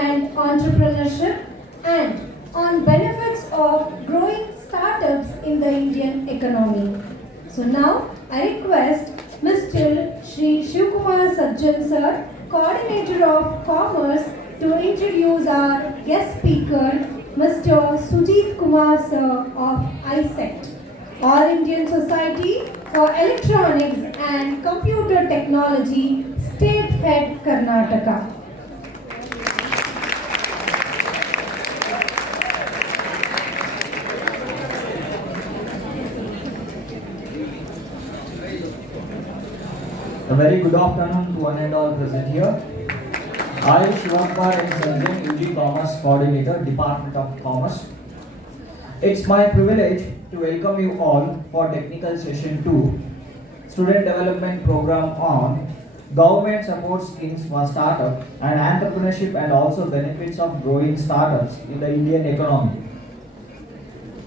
and entrepreneurship and on benefits of growing startups in the Indian economy. So now I request Mr. Shri Shivkumar Sajjan sir, Coordinator of Commerce, to introduce our guest speaker, Mr. Sujeeth Kumar sir of ISET, All Indian Society for Electronics and Computer Technology, State Head, Karnataka. A very good afternoon to one and all present here. I, Shivakumar and Sanjay, UG Commerce Coordinator, Department of Commerce. It's my privilege to welcome you all for Technical Session 2, Student Development Program on Government Support Schemes for Startup and Entrepreneurship and also benefits of growing startups in the Indian economy.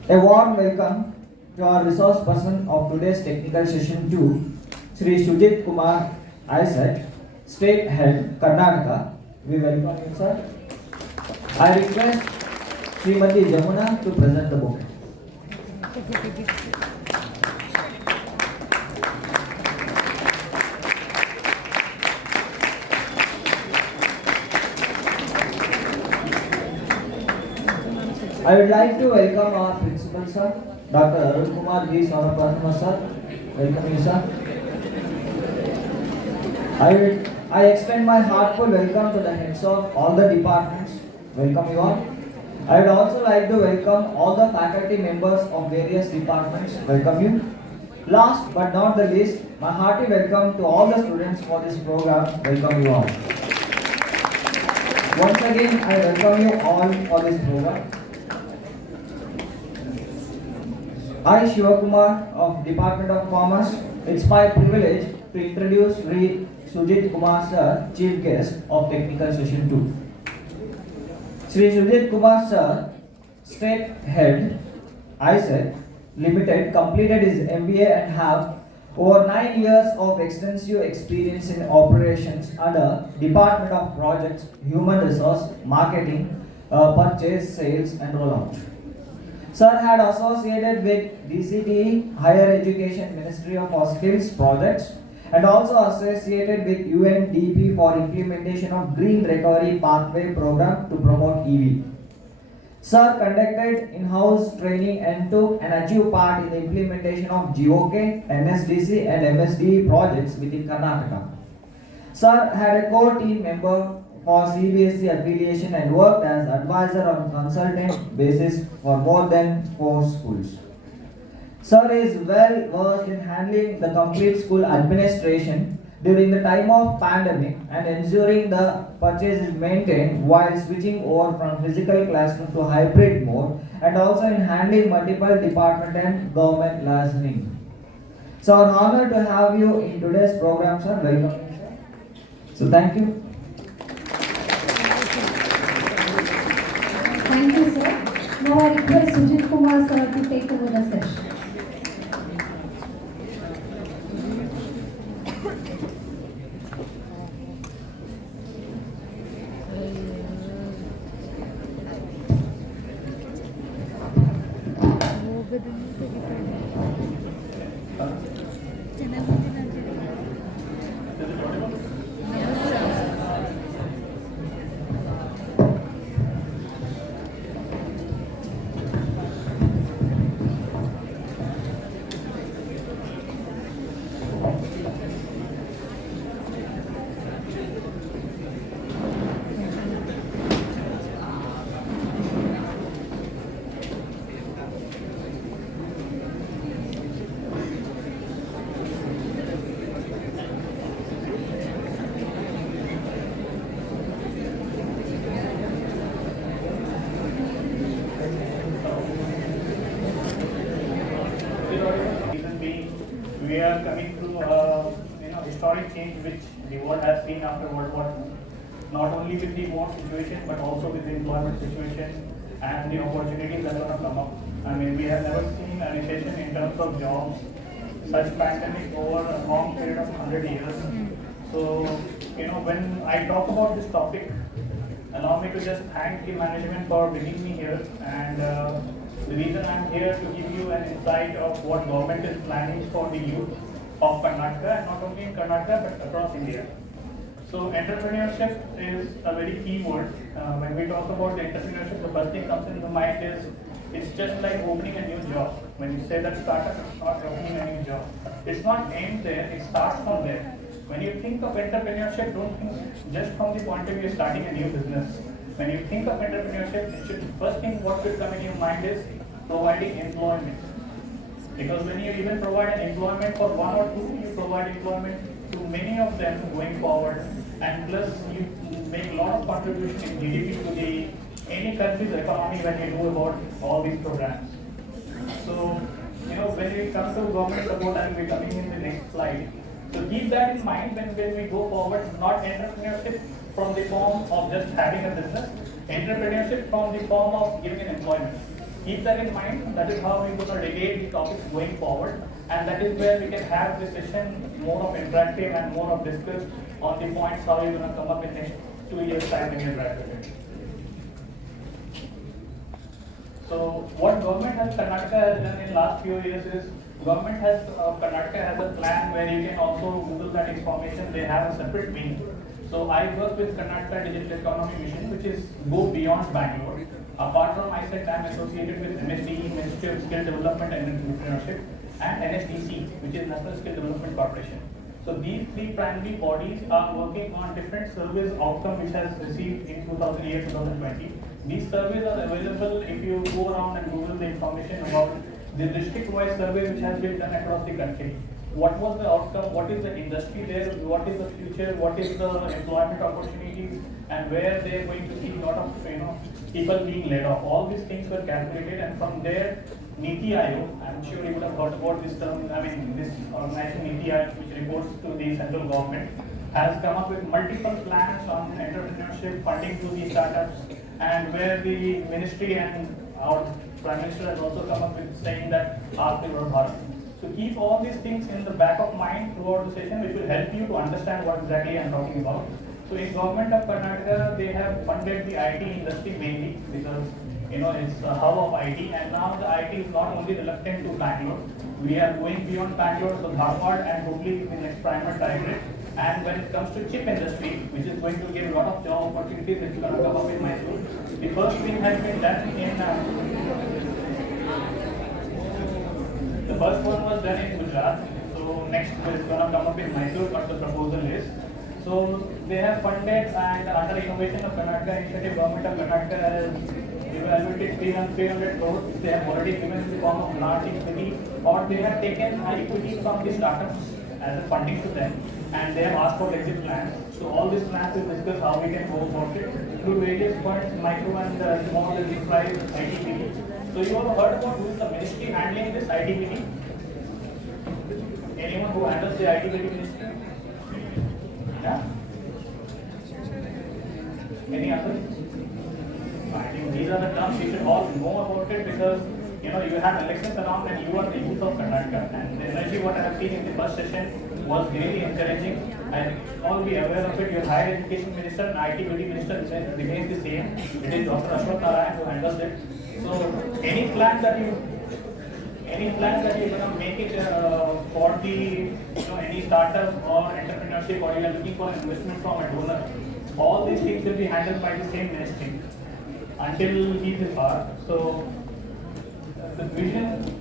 A warm welcome to our resource person of today's Technical Session 2, Shri Sujeeth Kumar, ISET, State Head, Karnataka. We welcome you, sir. I request Srimati Jamuna to present the book. I would like to welcome our principal, sir, Dr. Arun Kumar G. Sonaparama, sir. Welcome you, sir. I extend my heartful welcome to the heads of all the departments. Welcome you all. I would also like to welcome all the faculty members of various departments. Welcome you. Last but not the least, my hearty welcome to all the students for this program. Welcome you all. Once again, I welcome you all for this program. I, Shivakumar of Department of Commerce, it's my privilege to introduce Shri Sujeeth Kumar sir, Chief Guest of Technical Session 2. Shri Sujeeth Kumar sir, State Head, ISET Limited, completed his MBA and have over 9 years of extensive experience in operations under Department of Projects, Human Resource, Marketing, Purchase, Sales and Rollout. Sir had associated with DCTE, Higher Education Ministry of Skills Projects, and also associated with UNDP for implementation of Green Recovery Pathway Program to promote EV. Sir conducted in-house training and took and achieved part in the implementation of GOK, NSDC and MSDE projects within Karnataka. Sir had a core team member for CBSE affiliation and worked as advisor on consultant basis for more than 4 schools. Sir is well versed in handling the complete school administration during the time of pandemic and ensuring the purchase is maintained while switching over from physical classroom to hybrid mode, and also in handling multiple department and government liaising. So I'm honored to have you in today's program, sir. Welcome, sir. So thank you. Thank you, sir. Now I request Sujeeth Kumar sir to take over the session. We are coming to historic change which the world has seen after World War II, not only with the war situation but also with the employment situation and the opportunities that are going to come up. I mean, we have never seen a recession in terms of jobs, such pandemic over a long period of 100 years. So, when I talk about this topic, Allow me to just thank the management for bringing me here, and the reason I'm here to give you an insight of what government is planning for the youth of Karnataka, and not only in Karnataka but across India. So entrepreneurship is a very key word. When we talk about the entrepreneurship, the first thing comes into mind is it's just like opening a new job. When you say that startup, it's not opening a new job. It's not aimed there, it starts from there. When you think of entrepreneurship, don't think just from the point of view of starting a new business. When you think of entrepreneurship, first thing what should come in your mind is providing employment. Because when you even provide an employment for one or two, you provide employment to many of them going forward, and plus you make a lot of contribution in GDP to the any country's economy when you know about all these programs. So, when we come to government support, I will be coming in the next slide. So keep that in mind when we go forward, not entrepreneurship from the form of just having a business, entrepreneurship from the form of giving an employment. Keep that in mind. That is how we're going to relate the topics going forward, and that is where we can have this session more of interactive and more of discuss on the points how you're going to come up in next 2 years time when you graduate. So what government has Karnataka has done in last few years is government has Karnataka has a plan where you can also Google that information. They have a separate wing. So I work with Karnataka Digital Economy Mission, which is go beyond Bangalore. Apart from ISET, I am associated with MSDE, Ministry of Skill Development and Entrepreneurship, and NSDC, which is National Skill Development Corporation. So these three primary bodies are working on different service outcome which has received in 2008-2020. These surveys are available if you go around and Google the information about the district-wise survey which has been done across the country. What was the outcome? What is the industry there? What is the future? What is the employment opportunities? And where they are going to see a lot of people being laid off. All these things were calculated, and from there, Niti Aayog, I'm sure you would have heard about this term. This organization Niti Aayog, which reports to the central government, has come up with multiple plans on entrepreneurship, funding to the startups, and where the ministry and our Prime Minister has also come up with saying that Atmanirbhar Bharat. So keep all these things in the back of mind throughout the session, which will help you to understand what exactly I'm talking about. So in government of Karnataka, they have funded the IT industry mainly because it's a hub of IT, and now the IT is not only reluctant to Bangalore. We are going beyond Bangalore, so Dharwad and Hubli is the next primary target. And when it comes to chip industry, which is going to give a lot of job opportunities, it's going to come up in Mysore. The first thing has been done in the first one was done in Gujarat. So next is going to come up in Mysore, what the proposal is. So they have funded, and under innovation of Karnataka initiative, government of Karnataka has evaluated 300 crores, which they have already given in the form of large equity, or they have taken equity from the startups as a funding to them, and they have asked for exit plans. So all these plans will discuss how we can go about it through various points, micro and small enterprise ITPT. So you have heard about who is the ministry handling this ITPT? Anyone who handles the ITPT ministry? Yeah? Any others? I think these are the terms you should all know about it, because you have elections around and you are the youth of Karnataka, and the energy what I have seen in the first session was really encouraging, and all be aware of it. Your higher education minister and ITBD minister remains the same. It is Dr. Sujeeth.29 who handles it. So any plan that you're going to make it for the any startup or entrepreneurship, or you are looking for an investment from a donor, all these things will be handled by the same ministry until he is hard. So the vision.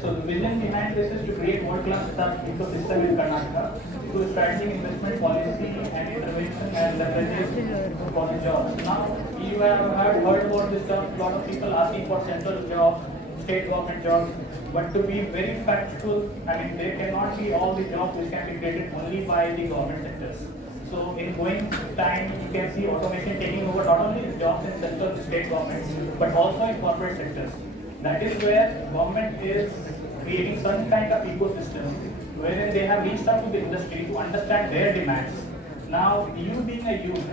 So the vision behind this is to create world-class startup ecosystem in Karnataka through strategic investment policy and intervention and leverages for the jobs. Now you have heard about this stuff. A lot of people asking for central jobs, state government jobs, but to be very factual, there cannot be all the jobs which can be created only by the government sectors. So in going time, you can see automation taking over not only the jobs in central state governments, but also in corporate sectors. That is where government is creating some kind of ecosystem wherein they have reached out to the industry to understand their demands. Now, you being a youth,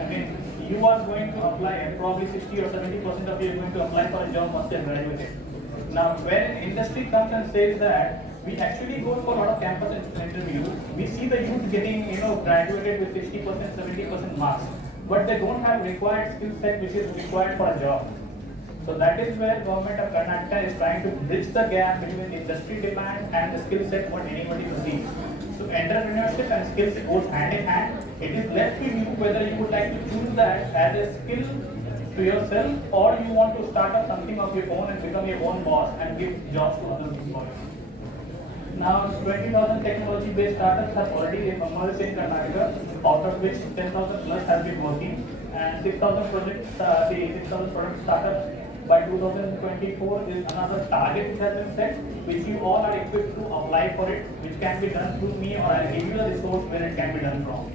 you are going to apply, and probably 60 or 70% of you are going to apply for a job once they graduated. Now, when industry comes and says that we actually go for a lot of campus interviews. We see the youth getting, graduated with 60%, 70% marks, but they don't have required skill set which is required for a job. So that is where government of Karnataka is trying to bridge the gap between industry demand and the skill set what anybody receives. So entrepreneurship and skills goes hand in hand. It is left to you whether you would like to choose that as a skill to yourself, or you want to start up something of your own and become your own boss and give jobs to other people. Now 20,000 technology based startups have already emerged in Karnataka, out of which 10,000 plus have been working, and 6,000 projects, 6,000 product startups by 2024 is another target which has been set, which you all are equipped to apply for it, which can be done through me, or I'll give you the resource where it can be done from.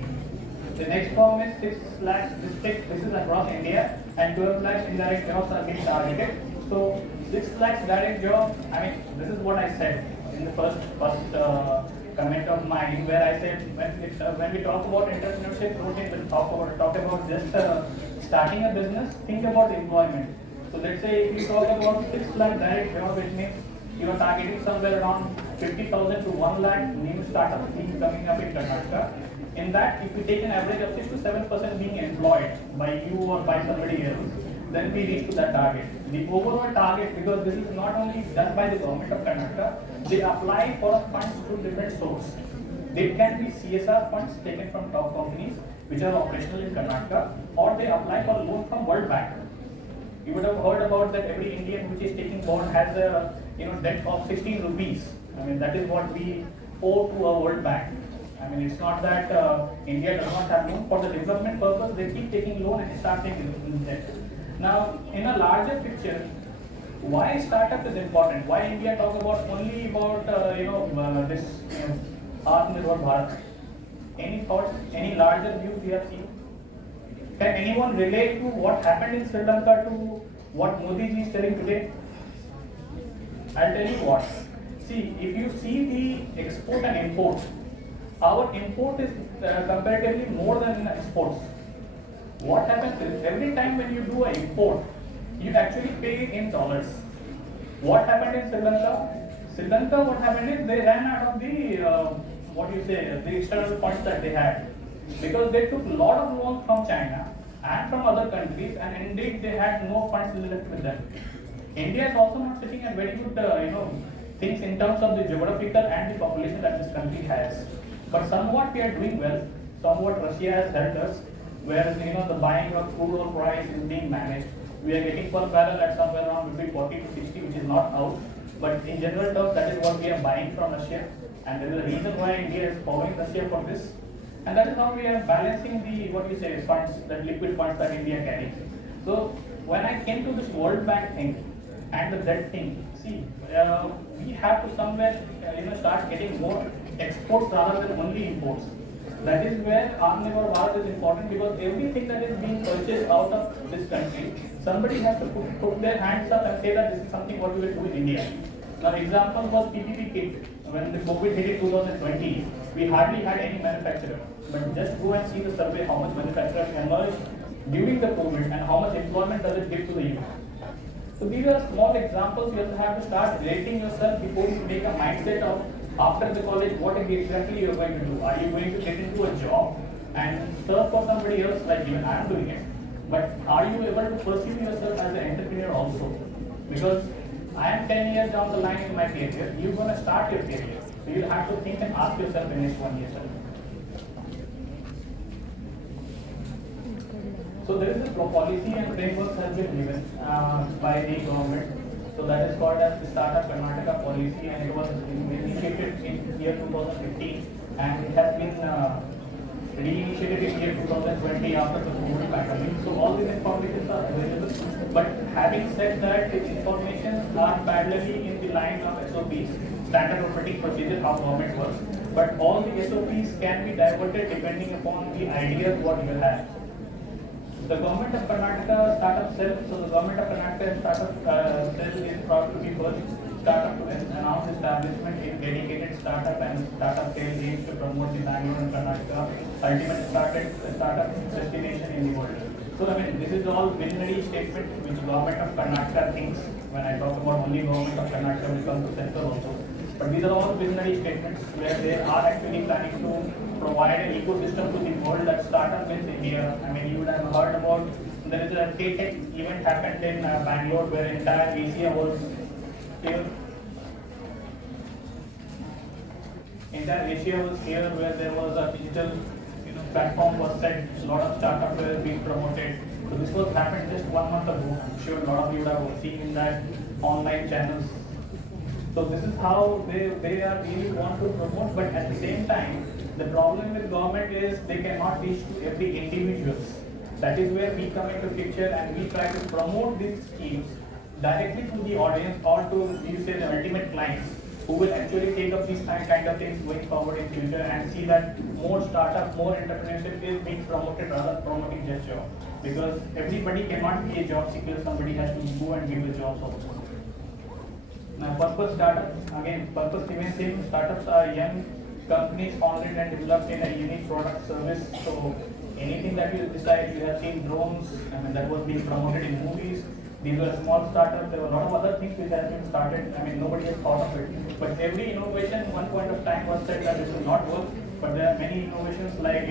The next form is 6 lakhs district, this is across India, and 12 lakhs indirect jobs are being targeted. So 6 lakhs direct job, this is what I said in the first comment of mine, where I said when we talk about entrepreneurship, we'll talk about just starting a business, think about employment. So let's say if you talk about 6 lakh direct job, it means you are targeting somewhere around 50,000 to 1 lakh new startups being coming up in Karnataka. In that, if we take an average of 6 to 7% being employed by you or by somebody else, then we reach to that target. The overall target, because this is not only done by the government of Karnataka, they apply for funds through different sources. They can be CSR funds taken from top companies which are operational in Karnataka, or they apply for loan from World Bank. You would have heard about that every Indian which is taking loan has a debt of 16 rupees. That is what we owe to a World Bank. It's not that India does not have loan. For the development purpose, they keep taking loan and start taking debt. Now, in a larger picture, why startup is important? Why India talk about only about this Atmanirbhar Bharat? Any thoughts? Any larger views we have seen? Can anyone relate to what happened in Sri Lanka to what Modi ji is telling today? I'll tell you what. See, if you see the export and import, our import is comparatively more than exports. What happens is every time when you do an import, you actually pay in dollars. What happened in Sri Lanka? Sri Lanka, what happened is they ran out of the external funds that they had, because they took a lot of loans from China and from other countries, and indeed they had no funds left with them. India is also not sitting at very good things in terms of the geographical and the population that this country has. But somewhat we are doing well. Somewhat Russia has helped us, where the buying of crude oil price is being managed. We are getting per barrel at somewhere around between 40 to 60, which is not out. But in general terms, that is what we are buying from Russia, and there is a reason why India is following Russia for this. And that is how we are balancing the funds, that liquid funds that India carries. So when I came to this World Bank thing and the debt thing, see, we have to somewhere start getting more exports rather than only imports. That is where Atmanirbhar Bharat is important, because everything that is being purchased out of this country, somebody has to put their hands up and say that this is something what we will do in India. Now, example was PPP kit. When the COVID hit in 2020, we hardly had any manufacturer. But just go and see the survey how much manufacturers emerged during the COVID and how much employment does it give to the youth. So these are small examples. You have to start rating yourself before you make a mindset of after the college what exactly you are going to do. Are you going to get into a job and serve for somebody else like even I am doing it? But are you able to pursue yourself as an entrepreneur also? Because I am 10 years down the line in my career, you're going to start your career. So you'll have to think and ask yourself in next 1 year. So there is a policy and framework has been given by the government. So that is called as the Startup Karnataka policy, and it was initiated in year 2015, and it has been reinitiated in year 2020 after the COVID pandemic. So all these informations are available. But having said that, the information are parallelly in the line of SOPs, standard operating procedure, how government works. But all the SOPs can be diverted depending upon the ideas what you have. The government of Karnataka startup cell, so the government of Karnataka startup cell is proud to be first startup to announce establishment in dedicated startup and startup cell aims to promote the Bangalore and Karnataka ultimate startup destination in the world. So this is all visionary statement which government of Karnataka thinks. When I talk about only government of Karnataka, it comes to central also. But these are all visionary statements where they are actually planning to provide an ecosystem to the world that startup means India. I mean, you would have heard about there is a Tech event happened in Bangalore where entire Asia was here. Entire Asia was here where there was a digital platform was set, a lot of startups were being promoted. So this was happened just 1 month ago. I'm sure a lot of you would have seen in that online channels. So this is how they are really want to promote, but at the same time, the problem with government is they cannot reach to every individual. That is where we come into picture and we try to promote these schemes directly to the audience or to the ultimate clients who will actually take up these kind of things going forward in future and see that more startup, more entrepreneurship is being promoted rather than promoting just job. Because everybody cannot be a job seeker, somebody has to go and give the jobs also. Now purpose startups, again purpose remains same. Startups are young companies founded and developed in a unique product service. So anything that you decide, you have seen drones, I mean that was being promoted in movies. These were small startups. There were a lot of other things which have been started. I mean, nobody has thought of it. But every innovation, one point of time was said that it will not work. But there are many innovations like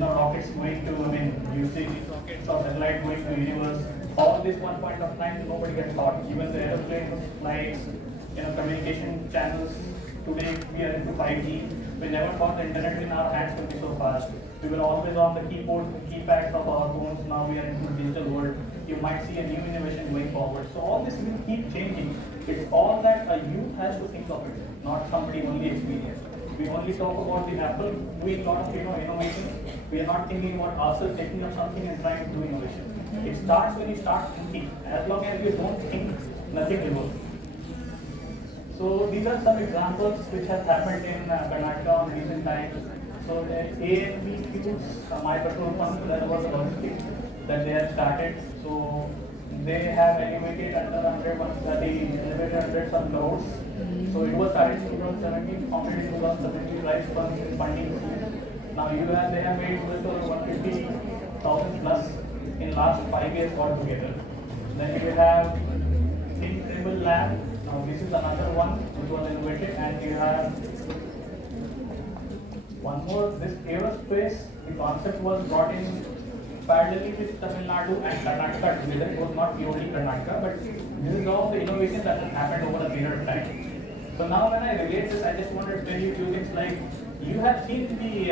rockets going to, I mean, you see these rockets or satellite going to the universe. All this one point of time, nobody had thought. Even the aeroplanes, flights, communication channels. Today we are into 5G. We never thought the internet in our hands would be so fast. We were always on the keypads of our phones. Now we are into the digital world. You might see a new innovation going forward. So all this will keep changing. It's all that a youth has to think of it, not somebody only experienced. We only talk about the Apple doing a lot of innovations. We are not thinking about ourselves taking up something and trying to do innovation. It starts when you start thinking. As long as you don't think, nothing will work. So these are some examples which have happened in Karnataka in recent times. So the A&B fuels, my petrol pump, that was a logistic that they have started. So they have elevated under 100 some crores. So it was started in 2017, founded in 2017, rice funding. Now they have made over 150,000 plus in last 5 years altogether. Then you have Think Lab. Now this is another one which was innovated, and you have one more. This aerospace, the concept was brought in parallelly with Tamil Nadu and Karnataka together. It was not purely Karnataka, but this is all the innovation that has happened over a period of time. So now when I relate this, I just wanted to tell you a few things like you have seen the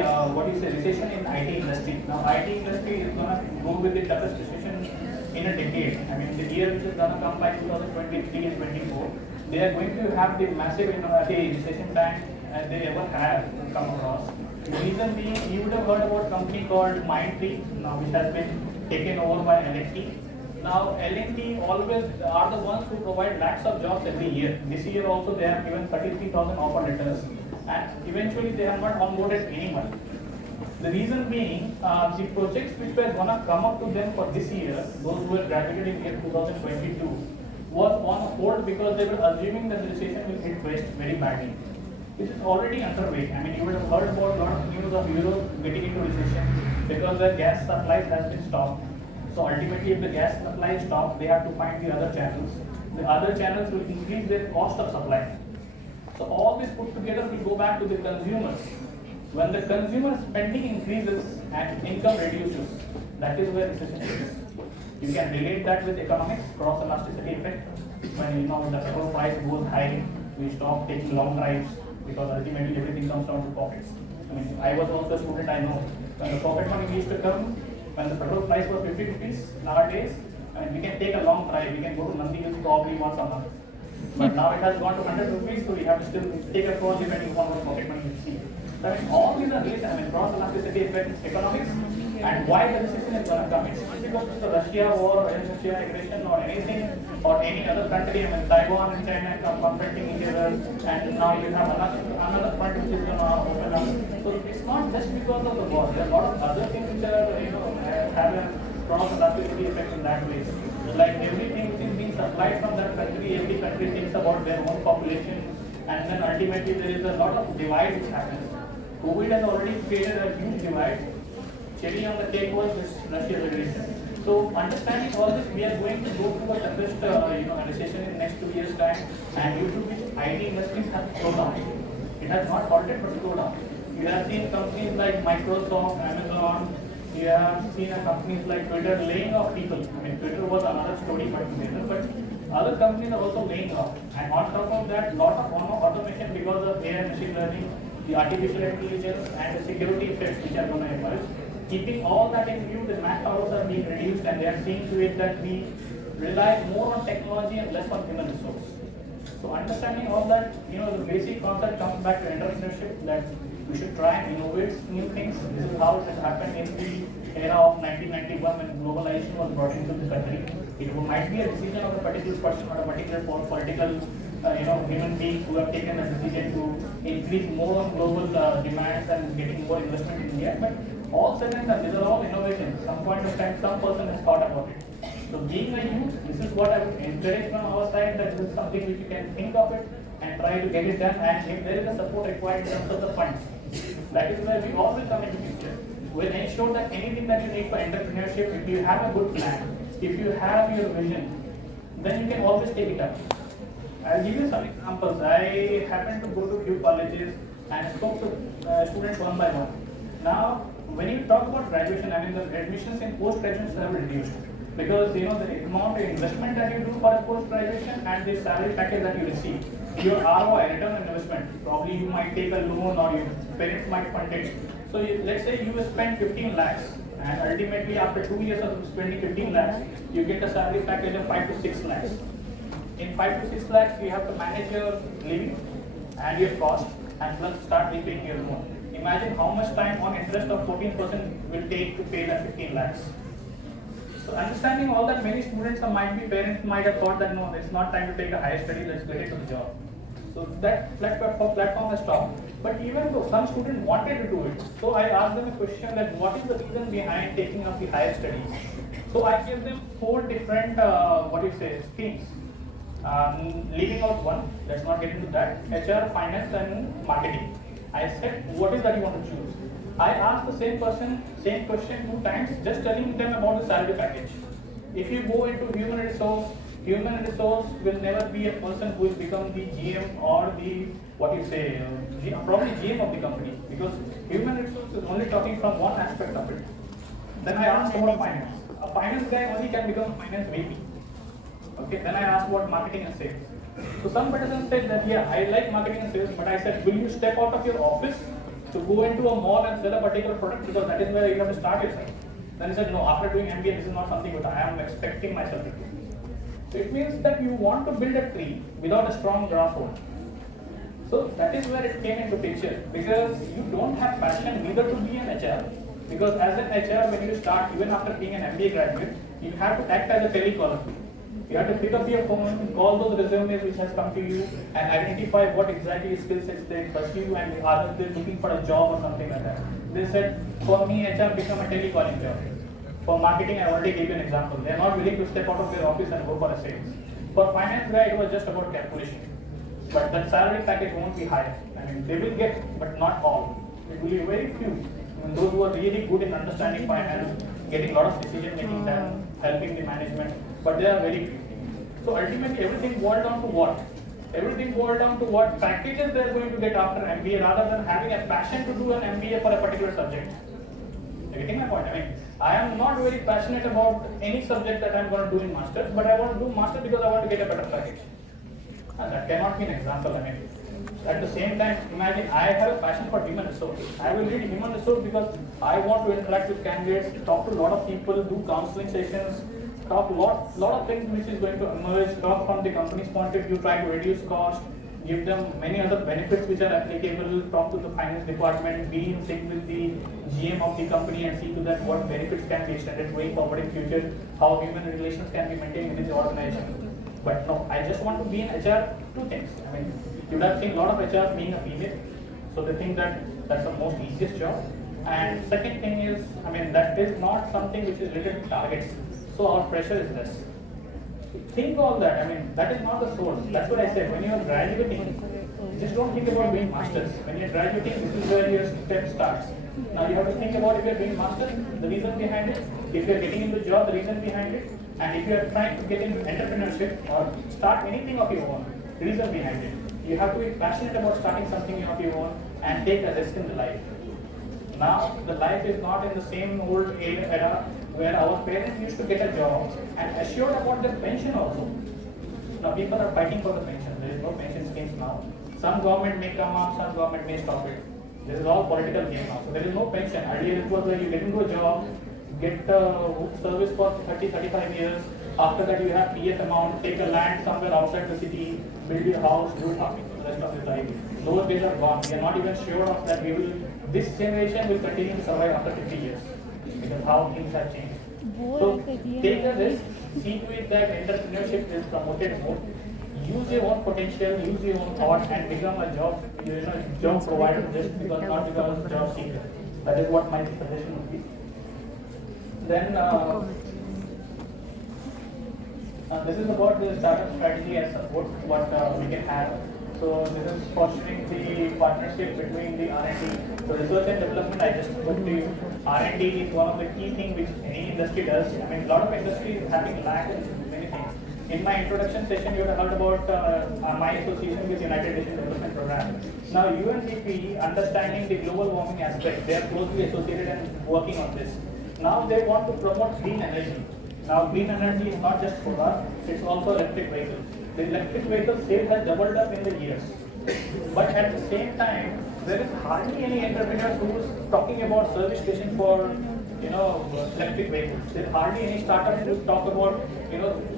recession in IT industry. Now IT industry is going to go with the toughest recession in a decade. I mean the year which is going to come by 2023 and 24, they are going to have the massive recession time as they ever have come across. The reason being, you would have heard about a company called Mindtree, now which has been taken over by L&T. Now L&T always are the ones who provide lakhs of jobs every year. This year also they have given 33,000 offer letters, and eventually they have not onboarded anyone. The reason being, the projects which were going to come up to them for this year, those who were graduated in year 2022, was on hold because they were assuming that the recession will hit West very badly. This is already underway. I mean, you would have heard about a lot of news of Europe getting into recession because their gas supplies has been stopped. So ultimately, if the gas supply is stopped, they have to find the other channels. The other channels will increase their cost of supply. So all this put together will go back to the consumers. When the consumer spending increases and income reduces, that is where recession is. You can relate that with economics, cross elasticity effect. When the petrol price goes high, we stop taking long drives because ultimately everything comes down to pockets. I mean, I was also a student, I know. When the pocket money used to come, when the petrol price was 50 rupees, nowadays, I mean, we can take a long drive, we can go to Nandi Hills probably once a month. But now it has gone to 100 rupees, so we have to still take a call depending upon what pocket money we see. So, I mean, all these are related, I mean, cross elasticity effect, economics, and why the recession is going to come. It's not because of the Russia war or Russia aggression or anything, or any other country. I mean, Taiwan and China are confronting each other, and now you have another front which is going to open up. So it's not just because of the war. There are a lot of other things which are, have a cross elasticity effect in that way. Like everything which is being supplied from that country, every country thinks about their own population, and then ultimately there is a lot of divide which happens. COVID has already created a huge divide. Cherry on the cake was this Russia's aggression. So understanding all this, we are going to go through a toughest recession in the next 2 years time, and due to which IT industries have slowed down. It has not halted but slowed down. You have seen companies like Microsoft, Amazon. You have seen companies like Twitter laying off people. I mean, Twitter was another story altogether, but other companies are also laying off. And on top of that, lot of automation because of AI, machine learning, the artificial intelligence, and the security effects which are going to emerge. Keeping all that in view, the manpowers are being reduced, and they are seeing to it that we rely more on technology and less on human resource. So understanding all that, the basic concept comes back to entrepreneurship, that we should try and innovate new things. This is how it has happened in the era of 1991 when globalization was brought into the country. It might be a decision of a particular person or a particular political human beings who have taken a decision to increase more on global demands and getting more investment in India. But all said and done, these are all innovations. Some point of time, some person has thought about it. So being a youth, this is what I would encourage from our side, that this is something which you can think of it and try to get it done. And if there is a support required in terms of the funds, that is where we all will come into picture. We'll ensure that anything that you need for entrepreneurship, if you have a good plan, if you have your vision, then you can always take it up. I'll give you some examples. I happened to go to a few colleges and spoke to students one by one. Now, when you talk about graduation, I mean the admissions in post-graduation have reduced because the amount of investment that you do for a post-graduation and the salary package that you receive, your ROI, return on investment, probably you might take a loan or your parents might fund it. So let's say you spend 15 lakhs and ultimately after 2 years of spending 15 lakhs, you get a salary package of 5 to 6 lakhs. In 5 to 6 lakhs, you have to manage your living and your cost and plus start repaying your loan. Imagine how much time on interest of 14% will take to pay that 15 lakhs. So understanding all that, many students or parents might have thought that no, it's not time to take a higher study, let's get into the job. So that platform has stopped. But even though some students wanted to do it, so I asked them a question that what is the reason behind taking up the higher studies? So I gave them 4 different, streams. Leaving out one, let's not get into that, HR, finance and marketing. I said, what is that you want to choose? I asked the same question 2 times, just telling them about the salary package. If you go into human resource will never be a person who will become the GM or the, probably GM of the company, because human resource is only talking from one aspect of it. Then I asked about finance. A finance guy only can become a finance VP. Okay, then I asked about marketing and sales. So some person said that, yeah, I like marketing and sales, but I said, will you step out of your office to go into a mall and sell a particular product, because that is where you have to start yourself. Then he said, no, after doing MBA, this is not something that I am expecting myself to do. So it means that you want to build a tree without a strong grassroots. So that is where it came into picture, because you don't have passion neither to be an HR, because as an HR, when you start, even after being an MBA graduate, you have to act as a telecaller. You have to pick up your phone, call those resumes which has come to you, and identify what exactly skill sets they pursue, and are they looking for a job or something like that. They said, for me, HR become a telecalling job. For marketing, I already gave you an example. They are not willing to step out of their office and go for a sales. For finance guy, it was just about calculation. But that salary package won't be high. I mean, they will get, but not all. It will be very few. I mean, those who are really good in understanding finance, getting a lot of decision making done, helping the management, but they are very few. So ultimately, everything boiled down to what? Everything boiled down to what packages they are going to get after MBA, rather than having a passion to do an MBA for a particular subject. Are you getting my point? I mean, I am not very passionate about any subject that I am going to do in masters, but I want to do masters because I want to get a better package. And that cannot be an example. I mean, at the same time, imagine I have a passion for human resources. I will read human resource because I want to interact with candidates, talk to a lot of people, do counseling sessions, talk lot of things which is going to emerge, talk from the company's point of view, try to reduce cost, give them many other benefits which are applicable, talk to the finance department, be in sync with the GM of the company and see to that what benefits can be extended going forward in future, how human relations can be maintained within the organization. But no, I just want to be in HR, 2 things. I mean, you would have seen a lot of HR being a female, so they think that that's the most easiest job. And second thing is, I mean, that is not something which is related to targets, so our pressure is less. Think all that, I mean, that is not the source. That's what I said. When you are graduating, just don't think about doing masters. When you're graduating, this is where your step starts. Now you have to think about if you're doing masters, the reason behind it, if you're getting into job, the reason behind it, and if you're trying to get into entrepreneurship or start anything of your own, the reason behind it. You have to be passionate about starting something of your own and take a risk in the life. Now the life is not in the same old era where our parents used to get a job and assured about their pension also. Now people are fighting for the pension. There is no pension schemes now. Some government may come up, some government may stop it. This is all political game now. So there is no pension. Earlier it was where you get into a job, get service for 30-35 years. After that you have PF amount, take a land somewhere outside the city, build your house, do nothing for the rest of your life. Those days are gone. We are not even sure of that we will, this generation will continue to survive after 50 years. Because how things have changed. So take a risk, see to it that entrepreneurship is promoted more. Use your own potential, use your own thought, and become a job provider just because, not because job seeker. That is what my suggestion would be. Then this is about the startup strategy as support, what we can have. So this is fostering the partnership between the R&D. So research and development, I just spoke to you. R&D is one of the key things which any industry does. I mean, a lot of industries having lack in many things. In my introduction session, you would have heard about my association with United Nations Development Program. Now, UNDP, understanding the global warming aspect, they are closely associated and working on this. Now, they want to promote clean energy. Now, clean energy is not just solar, it's also electric vehicles. The electric vehicle sales has doubled up in the years. But at the same time, there is hardly any entrepreneur who is talking about service station for electric vehicles. There is hardly any startup who talk about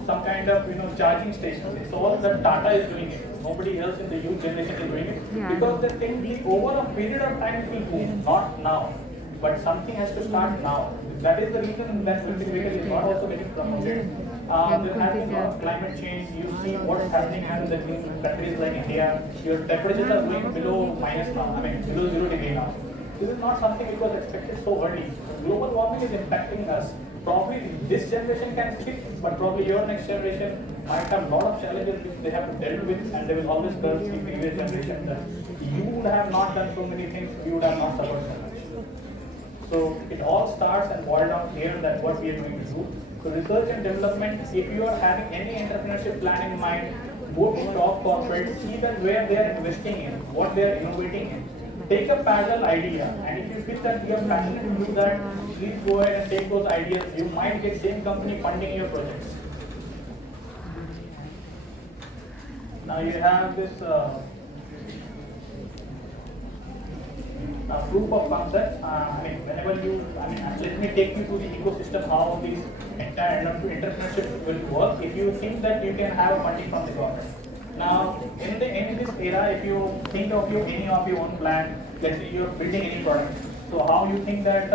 some kind of charging stations. It's all that Tata is doing it. Nobody else in the youth generation is doing it because they think over a period of time it will boom, not now. But something has to start now. That is the reason that electric vehicle is not also getting promoted. There has been a lot of climate change. You see what's happening in countries like India. Your temperatures are going below minus now. I mean below 0 degree now. This is not something which was expected so early. Global warming is impacting us. Probably this generation can skip, but probably your next generation might have a lot of challenges which they have to deal with, and they will always curse the previous generation that you would have not done so many things, you would have not suffered so much. So it all starts and boils down here that what we are going to do. So research and development, if you are having any entrepreneurship plan in mind, go to top corporate, see that where they are investing in, what they are innovating in. Take a parallel idea, and if you feel that you are passionate to do that, please go ahead and take those ideas. You might get same company funding your projects. Now you have this proof of concept. Let me take you to the ecosystem, how this entire entrepreneurship will work. If you think that you can have a funding from the government. Now, in this era, if you think of any of your own plan, let's say you're building any product. So how you think that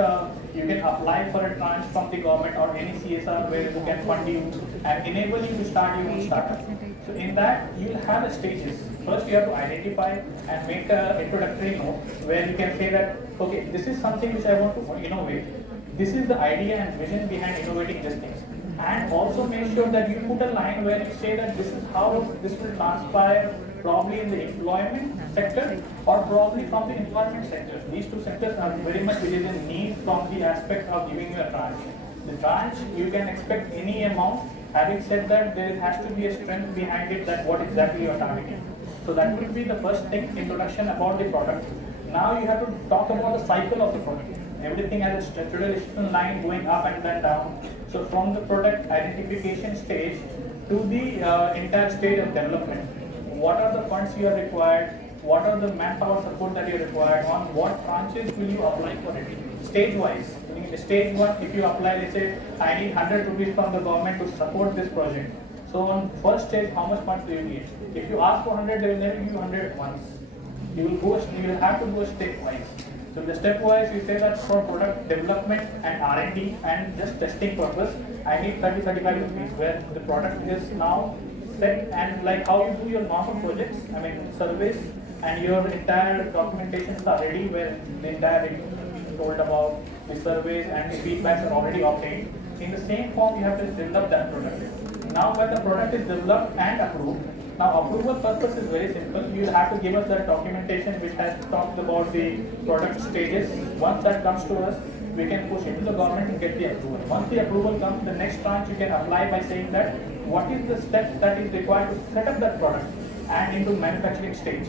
you can apply for a tranche from the government or any CSR where you can fund you and enable you to start your own startup. So in that, you'll have the stages. First, you have to identify and make an introductory note where you can say that, okay, this is something which I want to innovate. This is the idea and vision behind innovating these things. And also make sure that you put a line where you say that this is how this will transpire probably in the employment sector or probably from the employment sector. These two sectors are very much within need from the aspect of giving you a tranche. The tranche, you can expect any amount. Having said that, there has to be a strength behind it that what exactly you are targeting. So that will be the first thing, introduction about the product. Now you have to talk about the cycle of the product. Everything has a traditional line going up and then down. So from the product identification stage to the entire stage of development, what are the funds you are required, what are the manpower support that you are required, on what tranches will you apply for it, stage wise. In stage 1, if you apply, let's say, I need 100 rupees from the government to support this project. So on first stage, how much funds do you need? If you ask for 100, they will never give you 100 at once. You will have to go stepwise. So the stepwise, you say that for product development and R&D and just testing purpose, I need 30-35 rupees, where the product is now set, and like how you do your normal projects, I mean surveys, and your entire documentations are ready, where the entire is told about the surveys and the feedbacks are already obtained. In the same form, you have to develop that product. Now when the product is developed and approved, Now, approval purpose is very simple. You will have to give us that documentation which has talked about the product stages. Once that comes to us, we can push it to the government and get the approval. Once the approval comes, the next tranche you can apply by saying that what is the step that is required to set up that product and into manufacturing stage.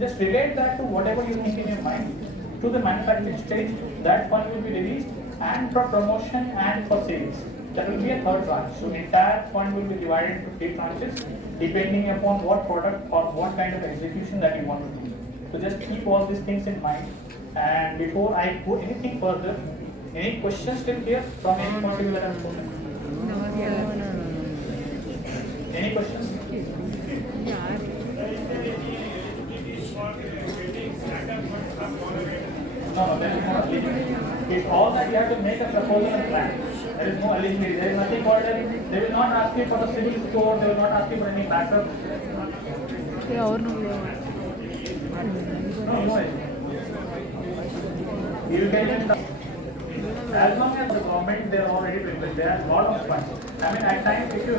Just relate that to whatever you think in your mind to the manufacturing stage. That fund will be released, and for promotion and for sales. There will be a third tranche. So entire fund will be divided into 3 tranches depending upon what product or what kind of execution that you want to do. So just keep all these things in mind. And before I go anything further, any questions still here from any point of view that I have spoken? Any questions? No, there is no eligibility. It's all that you have to make a proposal and plan. There is no eligibility. There is nothing called eligibility. They will not ask you for the civil score. They will not ask you for any backup. No. You can, as long as the government, they are already prepared. There are a lot of funds. I mean, at times, if you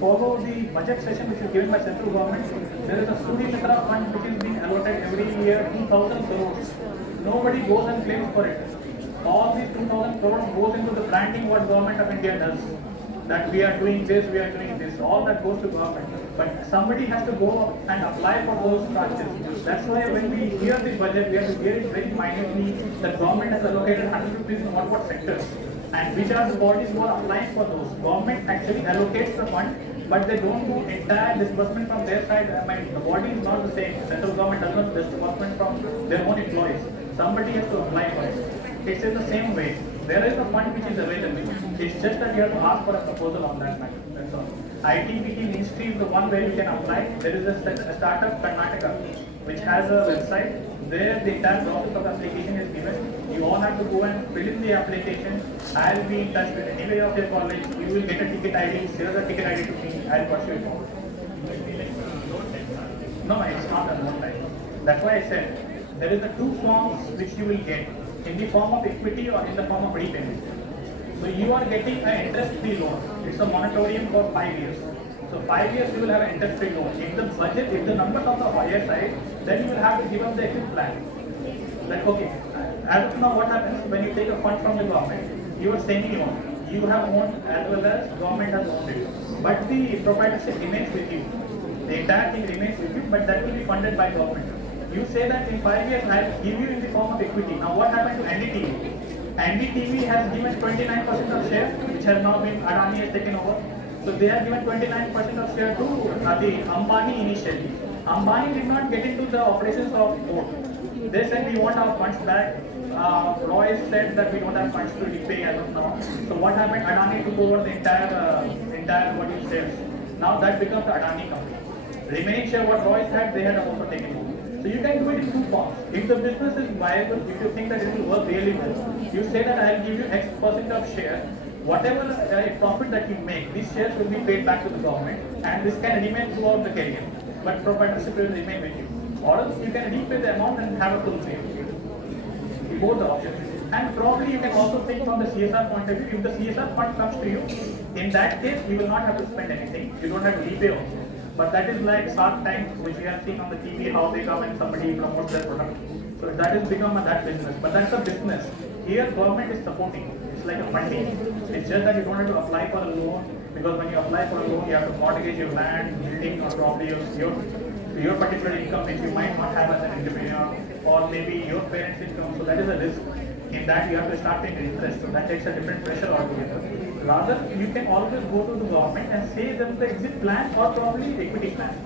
follow the budget session which is given by central government, there is a Suri Mitra fund which is being allotted every year 2,000 crores. Nobody goes and claims for it. All these 2,000 crores goes into the branding what government of India does. That we are doing this, we are doing this. All that goes to government. But somebody has to go and apply for those tranches. That's why when we hear the budget, we have to hear it very minutely. The government has allocated 100 rupees in what sectors. And which are the bodies who are applying for those. Government actually allocates the fund, but they don't do entire disbursement from their side. I mean, the body is not the same. Central government does not disbursement from their own employees. Somebody has to apply for it. It's in the same way. There is a fund which is available. It's just that you have to ask for a proposal on that matter. That's all. ITBT Ministry is the one where you can apply. There is a startup Karnataka which has a website. There the entire process of application is given. You all have to go and fill in the application. I'll be in touch with anybody of your college. You will get a ticket ID. Share the ticket ID to me. I'll pursue it forward. No, it's not a loan type. That's why I said there is the 2 forms which you will get in the form of equity or in the form of repayment. So you are getting an interest-free loan. It's a moratorium for 5 years. So 5 years you will have an interest-free loan. If the budget, if the numbers on the higher side, then you will have to give up the exit plan. Like, okay, as of now what happens when you take a fund from the government, you are semi-owned. You have owned as well as government has owned it. But the proprietorship remains with you. The entire thing remains with you, but that will be funded by government. You say that in 5 years I will give you in the form of equity. Now what happened to NDTV? NDTV has given 29% of share, which has now been Adani has taken over. So they have given 29% of share to the Ambani initially. Ambani did not get into the operations of port. They said we want our funds back. Roy said that we don't have funds to repay as of now. So what happened? Adani took over the entire what you said. Now that becomes the Adani company. Remaining share what Roy had, they had also taken over. So you can do it in 2 forms. If the business is viable, if you think that it will work really well, you say that I will give you X% of share. Whatever profit that you make, these shares will be paid back to the government, and this can remain throughout the career. But proprietorship will remain with you. Or else you can repay the amount and have a full sale. Both the options. And probably you can also think from the CSR point of view. If the CSR fund comes to you, in that case you will not have to spend anything. You don't have to repay also. But that is like Shark Tank, which we have seen on the TV, how they come and somebody promotes their product. So that has become that business. But that's a business. Here government is supporting. It's like a funding. It's just that you don't have to apply for a loan, because when you apply for a loan, you have to mortgage your land, building, or probably your particular income which you might not have as an entrepreneur, or maybe your parents' income. So that is a risk. In that you have to start paying interest. So that takes a different pressure altogether. Rather, you can always go to the government and say them the exit plan or probably equity plan.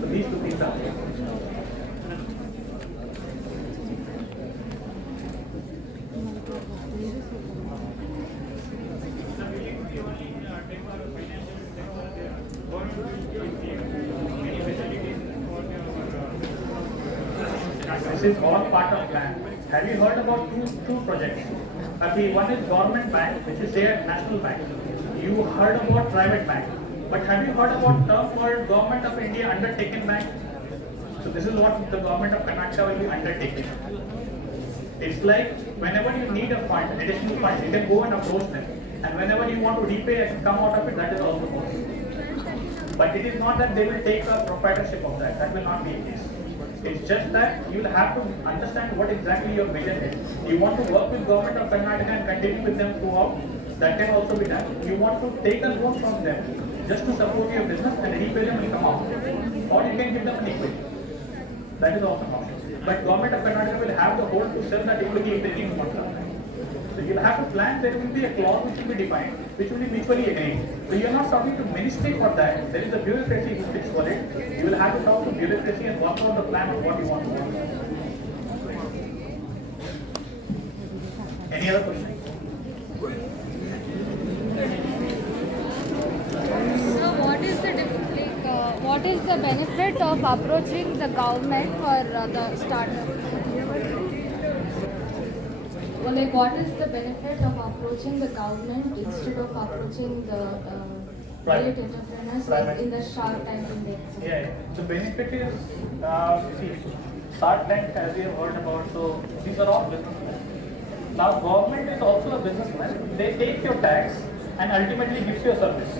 So these 2 things are there. This is all part of plan. Have you heard about two projects? The one is government bank, which is their national bank. You heard about private bank. But have you heard about term called Government of India Undertaken Bank? So this is what the government of Karnataka will be undertaking. It's like whenever you need a fund, additional fund, you can go and approach them. And whenever you want to repay and come out of it, that is also possible. But it is not that they will take a proprietorship of that. That will not be the case. It's just that you will have to understand what exactly your vision is. You want to work with government of Karnataka and continue with them throughout. That can also be done. You want to take a loan from them just to support your business and repay them and come out. Or you can give them an equity. That is also an option. But government of Karnataka will have the hold to sell that equity if they think about that. So you'll have to plan, there will be a clause which will be defined, which will be mutually agreed. So you're not talking to ministry for that. There is a bureaucracy who fits for it. You will have to talk to bureaucracy and work out the plan of what you want to do. Any other questions? So what is the benefit of approaching the government for the startup? Well, like what is the benefit of approaching the government instead of approaching the private entrepreneurs like in the Shark Tank Index? Yeah. The benefit is, see, Shark Tank, as we have heard about, so these are all businessmen. Now, government is also a businessman. They take your tax and ultimately gives you a service.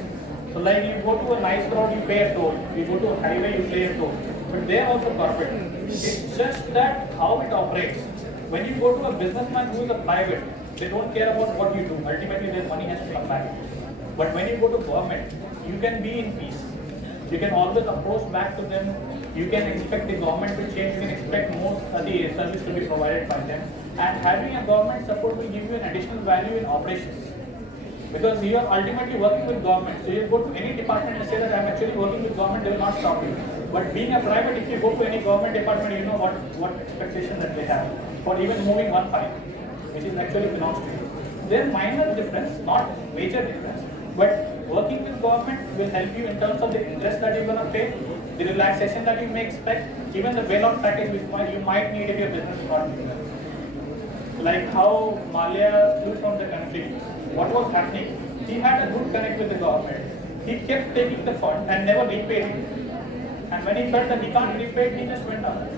So, like you go to a nice road, you pay a toll. You go to a highway, you pay a toll. But they are also corporate. It's just that how it operates. When you go to a businessman who is a private, they don't care about what you do. Ultimately, their money has to come back. But when you go to government, you can be in peace. You can always approach back to them. You can expect the government to change. You can expect most of the service to be provided by them. And having a government support will give you an additional value in operations. Because you are ultimately working with government. So you go to any department and say that I am actually working with government, they will not stop you. But being a private, if you go to any government department, you know what expectation that they have. For even moving one file, which is actually belongs to you. There is minor difference, not major difference. But working with government will help you in terms of the interest that you're going to pay, the relaxation that you may expect, even the bailout package which you might need if your business is not doing well. Like how Malia flew from the country, what was happening? He had a good connect with the government. He kept taking the fund and never repaid it. And when he felt that he can't repay it, he just went out.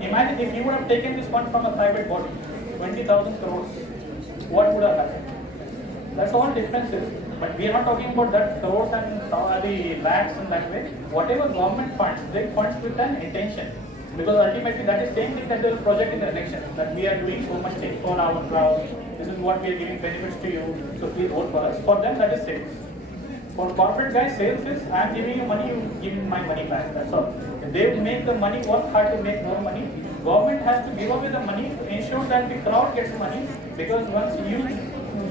Imagine if you would have taken this fund from a private body, 20,000 crores, what would have happened? That's all differences. But we are not talking about that crores and the lakhs in that way. Whatever government funds, they funds with an intention. Because ultimately that is same thing that they will project in the election. That we are doing so much things for our crowd. This is what we are giving benefits to you. So please vote for us. For them that is sales. For corporate guys, sales is I am giving you money, you give me my money back. That's all. If they make the money, work hard to make more money. Government has to give away the money to ensure that the crowd gets money. Because once you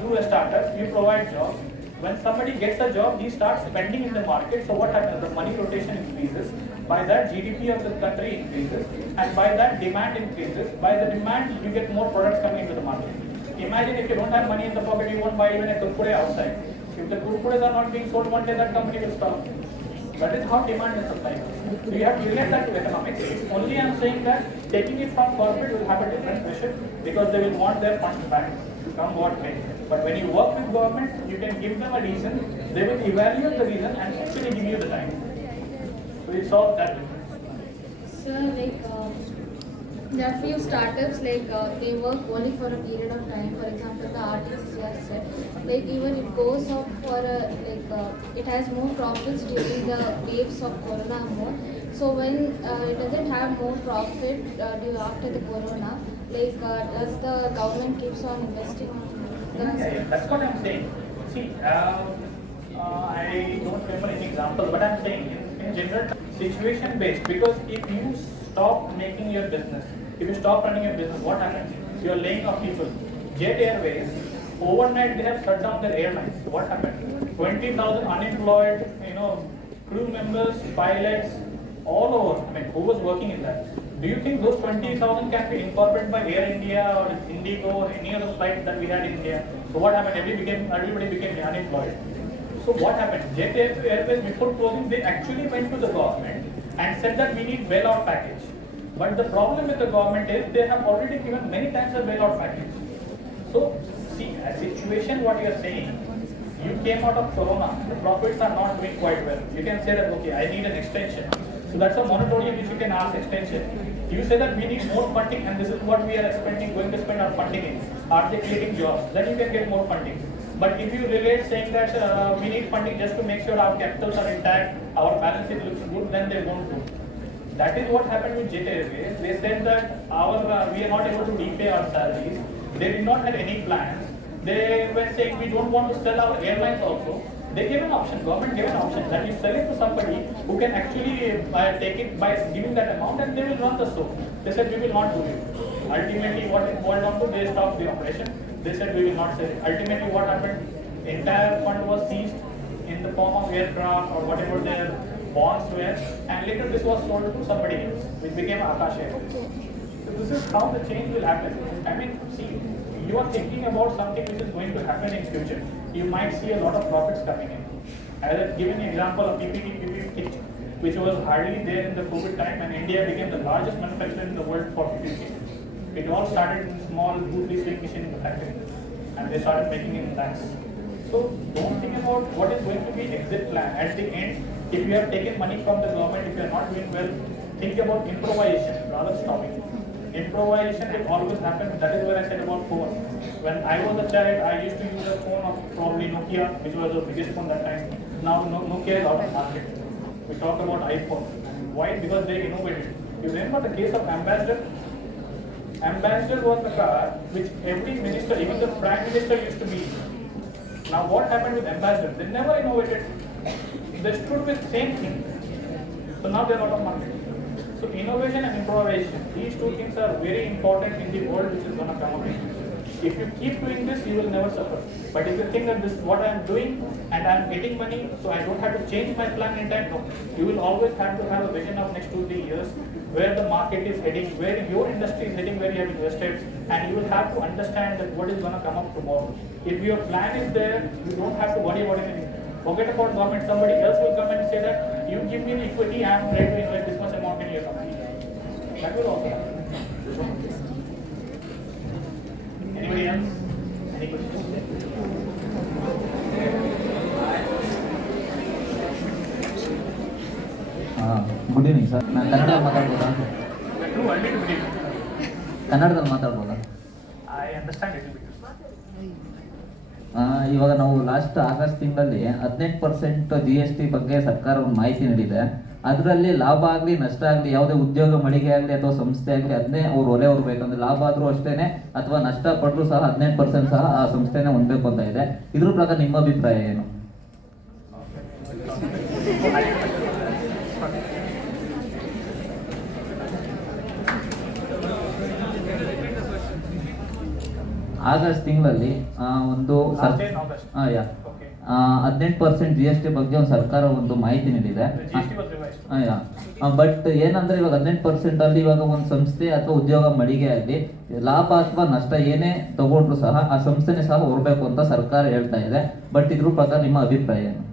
do a startup, you provide jobs. When somebody gets a job, he starts spending in the market. So what happens? The money rotation increases. By that, GDP of the country increases. And by that, demand increases. By the demand, you get more products coming into the market. Imagine if you don't have money in the pocket, you won't buy even a kurkure outside. If the kurkures are not being sold one day, that company will stop. That is how demand and supply is. So you have to relate that to economics. Only I am saying that taking it from corporate will have a different pressure because they will want their funds back, come what may. But when you work with government, you can give them a reason, they will evaluate the reason and actually give you the time. So it's all that difference. So like there are few startups like they work only for a period of time. For example, the artists here said like even it goes up for a it has more profits during the waves of corona more. So when it doesn't have more profit due after the corona, like does the government keeps on investing? That's what I'm saying. See, I don't remember any example, but I'm saying in general, situation based. Because if you stop making your business, if you stop running your business, what happens? You are laying off people. Jet Airways, overnight they have shut down their airlines. What happened? 20,000 unemployed, crew members, pilots, all over. I mean, who was working in that? Do you think those 20,000 can be incorporated by Air India or Indigo or any other flight that we had in India? So what happened? Everybody became unemployed. So what happened? Jet Airways before closing, they actually went to the government and said that we need bailout package. But the problem with the government is they have already given many times a bailout package. So see, a situation what you are saying, you came out of corona, the profits are not doing quite well. You can say that okay, I need an extension. So that's a moratorium which you can ask extension. You say that we need more funding and this is what we are going to spend our funding in. Are they creating jobs? Then you can get more funding. But if you relate saying that we need funding just to make sure our capitals are intact, our balance sheet looks good, then they won't do. That is what happened with Jet Airways. They said that we are not able to repay our salaries. They did not have any plans. They were saying we don't want to sell our airlines also. They gave an option, government gave an option that you sell it to somebody who can actually take it by giving that amount and they will run the show. They said we will not do it. Ultimately what it boiled down to, they stopped the operation. They said we will not sell it. Ultimately what happened, entire fund was seized in the form of aircraft or whatever their bonds were, and later this was sold to somebody else, which became Akash Airways. So this is how the change will happen. I mean, see, you are thinking about something which is going to happen in future. You might see a lot of profits coming in. I will give an example of PPE kit, which was hardly there in the COVID time, and India became the largest manufacturer in the world for PPE kits. It all started in small bootly sewing machine in the factory, and they started making in lakhs. So don't think about what is going to be exit plan. At the end, if you have taken money from the government, if you are not doing well, think about improvisation rather stopping. Improvisation will always happen. That is where I said about phone. When I was a child, I used to use a phone of probably Nokia, which was the biggest phone that time. Now Nokia is out of market. We talk about iPhone. Why? Because they innovated. You remember the case of Ambassador? Ambassador was the car which every minister, even the Prime Minister used to be. Now what happened with Ambassador? They never innovated. They stood with same thing. So now they are out of market. So innovation and improvisation, these two things are very important in the world which is going to come up in future. If you keep doing this, you will never suffer. But if you think that this is what I am doing and I am getting money, so I don't have to change my plan in time, no. You will always have to have a vision of next 2-3 years where the market is heading, where your industry is heading, where you have invested, and you will have to understand that what is going to come up tomorrow. If your plan is there, you don't have to worry about anything. Forget about government, somebody else will come and say that you give me an equity, I am ready to invest this much amount in your company. That will also happen. Anybody else? Any questions? Good evening sir. ನಾನು ಕನ್ನಡದಲ್ಲಿ ಮಾತಾಡ್ಬೋದಾ? Too early to believe. ಕನ್ನಡದಲ್ಲಿ ಮಾತಾಡ್ಬೋದಾ? I understand it. ಇವಾಗ ನಾವು last August ತಿಂಗಳಲ್ಲಿ 18% GST ಬಗ್ಗೆ ಸರ್ಕಾರ ಒಂದು ಮಾಹಿತಿ ನೀಡಿದೆ. ಅದರಲ್ಲಿ ಲಾಭ ಆಗಲಿ ನಷ್ಟ ಆಗಲಿ ಯಾವುದೇ ಉದ್ಯೋಗ ಮಳಿಗೆ ಆಗಲಿ ಅಥವಾ ಸಂಸ್ಥೆ ಆಗಲಿ ಅದನ್ನೇ ಅವ್ರು ಹೊರೆ ಹೊರಬೇಕಂದ್ರೆ ಲಾಭ ಆದರೂ ಅಷ್ಟೇನೆ ಅಥವಾ ನಷ್ಟ ಪಟ್ಟರು ಸಹ 18% ಸಹ ಆ ಸಂಸ್ಥೆನೇ ಹೊಂದಬೇಕು ಅಂತ ಇದೆ. ಇದ್ರ ಪ್ರಕಾರ ನಿಮ್ಮ ಅಭಿಪ್ರಾಯ ಏನು? ಆಗಸ್ಟ್ ತಿಂಗಳಲ್ಲಿ ಒಂದು 18% GST ಬಗ್ಗೆ ಒಂದು ಸರ್ಕಾರ ಒಂದು ಮಾಹಿತಿ ನೀಡಿದೆ. ಬಟ್ ಏನಂದ್ರೆ ಇವಾಗ 18% ಅಲ್ಲಿ ಇವಾಗ ಒಂದು ಸಂಸ್ಥೆ ಅಥವಾ ಉದ್ಯೋಗ ಮಳಿಗೆ ಆಗಲಿ ಲಾಭ ಅಥವಾ ನಷ್ಟ ಏನೇ ತಗೊಂಡ್ರು ಸಹ ಆ ಸಂಸ್ಥೆನೇ ಸಹ ಹೊರಬೇಕು ಅಂತ ಸರ್ಕಾರ ಹೇಳ್ತಾ ಇದೆ. ಬಟ್ ಇದ್ರ ಪ್ರಕಾರ ನಿಮ್ಮ ಅಭಿಪ್ರಾಯ ಏನು?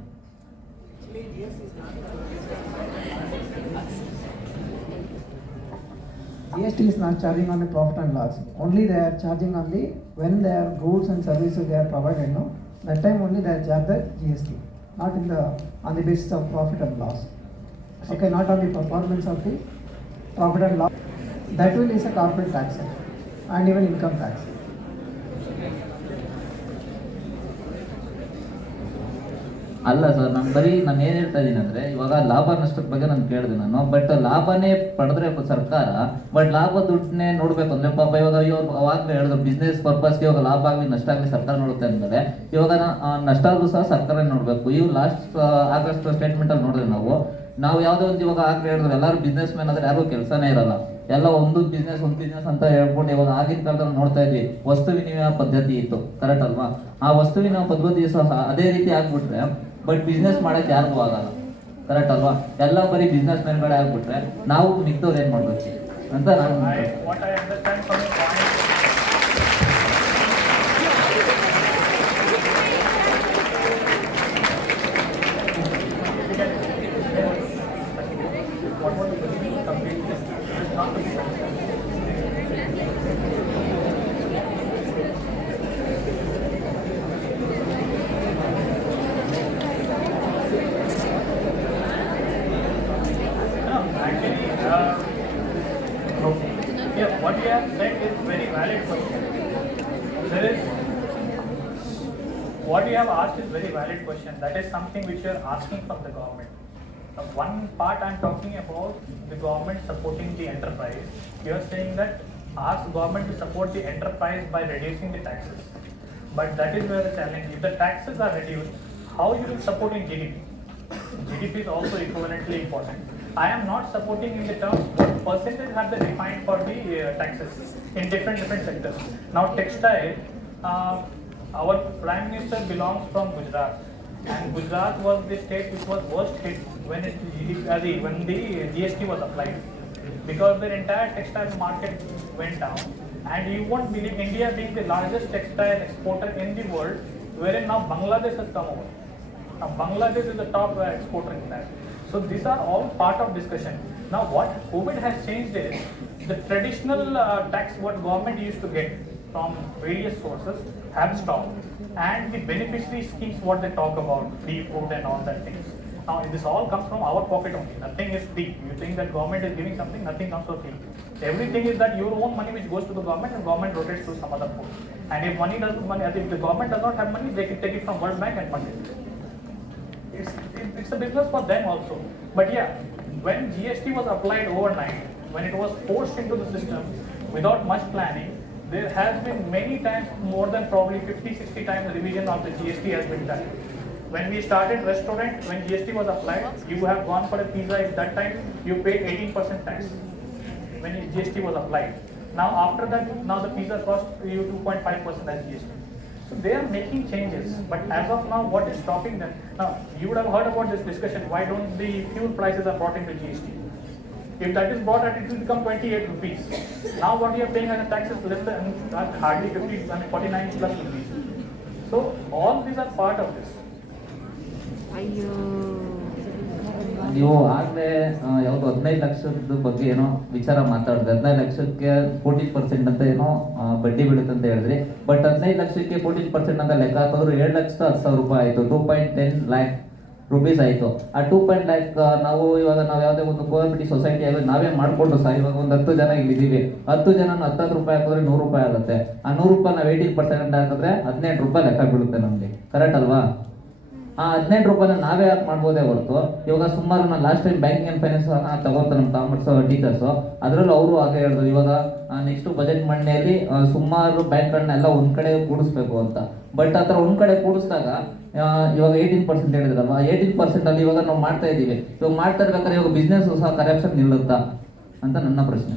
GST is not charging on the profit and loss. Only they are charging on the when their goods and services they are provided. No, that time only they are charged the GST, not in the on the basis of profit and loss. Okay, not on the performance of the profit and loss. That will is a corporate tax and even income tax. ಅಲ್ಲ sir, ನಾನು ಏನು ಹೇಳ್ತಾ ಇದ್ದೀನಿ ಅಂದರೆ ಇವಾಗ ಲಾಭ ನಷ್ಟದ ಬಗ್ಗೆ ನಾನು ಕೇಳಿದೆ ನಾನು. ಬಟ್ ಲಾಭನೇ ಪಡೆದ್ರೆ ಸರ್ಕಾರ, ಬಟ್ ಲಾಭ ದುಡ್ಡನ್ನೇ ನೋಡ್ಬೇಕು ಅಂದ್ರೆ ಪಾಪ ಇವಾಗ ಅವಾಗಲೇ ಹೇಳಿದ್ರು ಬಿಸ್ನೆಸ್ ಪರ್ಪಸ್ಗೆ ಇವಾಗ ಲಾಭ ಆಗಲಿ ನಷ್ಟ ಆಗಲಿ ಸರ್ಕಾರ ನೋಡುತ್ತೆ ಅಂದರೆ ಇವಾಗ ನಷ್ಟ ಆದರೂ ಸಹ ಸರ್ಕಾರ ನೋಡಬೇಕು. ಇವು ಲಾಸ್ಟ್ ಆಗಸ್ಟ್ ಸ್ಟೇಟ್ಮೆಂಟಲ್ಲಿ ನೋಡಿದ್ರೆ ನಾವು ಯಾವುದೋ ಒಂದು ಇವಾಗ ಆಗಲೇ ಹೇಳಿದ್ರು ಎಲ್ಲರೂ ಬಿಸ್ನೆಸ್ ಮ್ಯಾನ್ ಆದರೆ ಯಾರಿಗೂ ಕೆಲಸನೇ ಇರಲ್ಲ, ಎಲ್ಲ ಒಂದು ಬಿಸ್ನೆಸ್ ಅಂತ ಹೇಳ್ಕೊಂಡು ಇವಾಗ ಆಗಿನ ಕಾಲದಲ್ಲಿ ನೋಡ್ತಾ ಇದ್ವಿ ವಸ್ತು ವಿನಿಮಯ ಪದ್ಧತಿ ಇತ್ತು, ಕರೆಕ್ಟ್ ಅಲ್ವಾ? ಆ ವಸ್ತು ವಿನಿಮಯ ಪದ್ಧತಿ ಸಹ ಅದೇ ರೀತಿ ಆಗ್ಬಿಟ್ರೆ ಬಟ್ ಬಿಸ್ನೆಸ್ ಮಾಡಕ್ಕೆ ಯಾರಿಗೂ ಆಗಲ್ಲ, ಕರೆಕ್ಟ್ ಅಲ್ವಾ? ಎಲ್ಲ ಬರೀ ಬಿಸ್ನೆಸ್ ಮ್ಯಾನ್ಗಳೇ ಆಗ್ಬಿಟ್ರೆ ನಾವು ಮಿಕ್ದವ್ರು ಏನ್ ಮಾಡ್ಬೇಕು ಅಂತ ನಾನು what you have said is very valid question. There is what you have asked is very valid question. That is something which you are asking from the government. One part I am talking about the government supporting the enterprise. You are saying that ask government to support the enterprise by reducing the taxes. But that is where the challenge is. If the taxes are reduced, how you will support in GDP? GDP is also equivalently important. I am not supporting in the terms what percentage have they defined for the taxes in different sectors. Now textile, our Prime Minister belongs from Gujarat, and Gujarat was the state which was worst hit when when the GST was applied, because their entire textile market went down. And you won't believe, India being the largest textile exporter in the world, wherein now Bangladesh has come over. Now Bangladesh is the top exporter in that. So these are all part of discussion. Now what COVID has changed is the traditional tax what government used to get from various sources have stopped, and the beneficiary schemes what they talk about, free food and all that things. Now this all comes from our pocket only. Nothing is free. You think that government is giving something, nothing comes for free. Everything is that your own money which goes to the government, and government rotates to some other pool. And if if the government does not have money, they can take it from World Bank and fund it. It's a business for them also. But yeah, when GST was applied overnight, when it was forced into the system without much planning, there has been many times, more than probably 50-60 times revision of the GST has been done. When we started restaurant, when GST was applied, you have gone for a pizza, at that time you paid 18% tax when GST was applied. Now after that, now the pizza cost you 2.5% as GST. So they are making changes, but as of now, what is stopping them? Now you would have heard about this discussion. Why don't the fuel prices are brought into GST? If that is brought at, it will become 28 rupees. Now what you are paying as a tax is less than hardly 49 plus rupees. So all these are part of this. ನೀವು ಆಗಲೇ ಯಾವುದು 15 ಲಕ್ಷದ ಬಗ್ಗೆ ಏನೋ ವಿಚಾರ ಮಾತಾಡಿದ್ರೆ, 15 ಲಕ್ಷಕ್ಕೆ 14% ಅಂತ ಏನೋ ಬಡ್ಡಿ ಬೀಳುತ್ತೆ ಅಂತ ಹೇಳಿದ್ರಿ. ಬಟ್ 15 ಲಕ್ಷಕ್ಕೆ 14% ಅಂತ ಲೆಕ್ಕ ಹಾಕಿದ್ರು 7,10,000 ರೂಪಾಯಿ ಆಯಿತು, 2.10 lakh rupees ಆಯಿತು. ಆ 2.10 lakh ನಾವು ಇವಾಗ ಯಾವುದೇ ಒಂದು ಕೋಆಪರೇಟಿವ್ ಸೊಸೈಟಿ ಆಗಿ ನಾವೇ ಮಾಡಿಕೊಂಡು ಸರ್, ಇವಾಗ ಒಂದು 10 ಜನ ಇಲ್ಲಿದ್ದೀವಿ, 10 ಜನ 10 ರೂಪಾಯಿ ಹಾಕಿದ್ರೆ 100 ರೂಪಾಯಿ ಆಗುತ್ತೆ. ಆ 100 ರೂಪಾಯಿ ನಾವು 18% ಹಾಕಿದ್ರೆ 18 ರೂಪಾಯಿ ಲೆಕ್ಕ ಬೀಳುತ್ತೆ ನಮಗೆ, ಕರೆಕ್ಟ್ ಅಲ್ವಾ? ಆ 18 ರೂಪಾಯಿನ ನಾವೇ ಯಾಕೆ ಮಾಡ್ಬೋದೇ ಹೊರತು, ಇವಾಗ ಸುಮಾರು ನಾನು last time banking and finance ತಗೋತಾರೆ ನಮ್ಮ ಕಾಮರ್ಸ್ ಟೀಚರ್ಸು, ಅದರಲ್ಲೂ ಅವರು ಹಾಗೆ ಹೇಳಿದ್ರು, ಇವಾಗ ನೆಕ್ಸ್ಟ್ ಬಜೆಟ್ ಮಂಡನೆಯಲ್ಲಿ ಸುಮಾರು ಬ್ಯಾಂಕ್ಗಳನ್ನೆಲ್ಲ ಒಂದು ಕಡೆ ಕೂಡಿಸ್ಬೇಕು ಅಂತ. ಬಟ್ ಆ ಥರ ಒಂದು ಕಡೆ ಕೂಡಿಸಿದಾಗ ಇವಾಗ 18% ಹೇಳಿದ್ರಲ್ವ, 18% ಅಲ್ಲಿ ಇವಾಗ ನಾವು ಮಾಡ್ತಾ ಇದ್ದೀವಿ. ಇವಾಗ ಮಾಡ್ತಾ ಇರ್ಬೇಕಾದ್ರೆ ಇವಾಗ ಬಿಸ್ನೆಸ್ ಸಹ ಕರಪ್ಷನ್ ನಿಲ್ಲುತ್ತಾ ಅಂತ ನನ್ನ ಪ್ರಶ್ನೆ.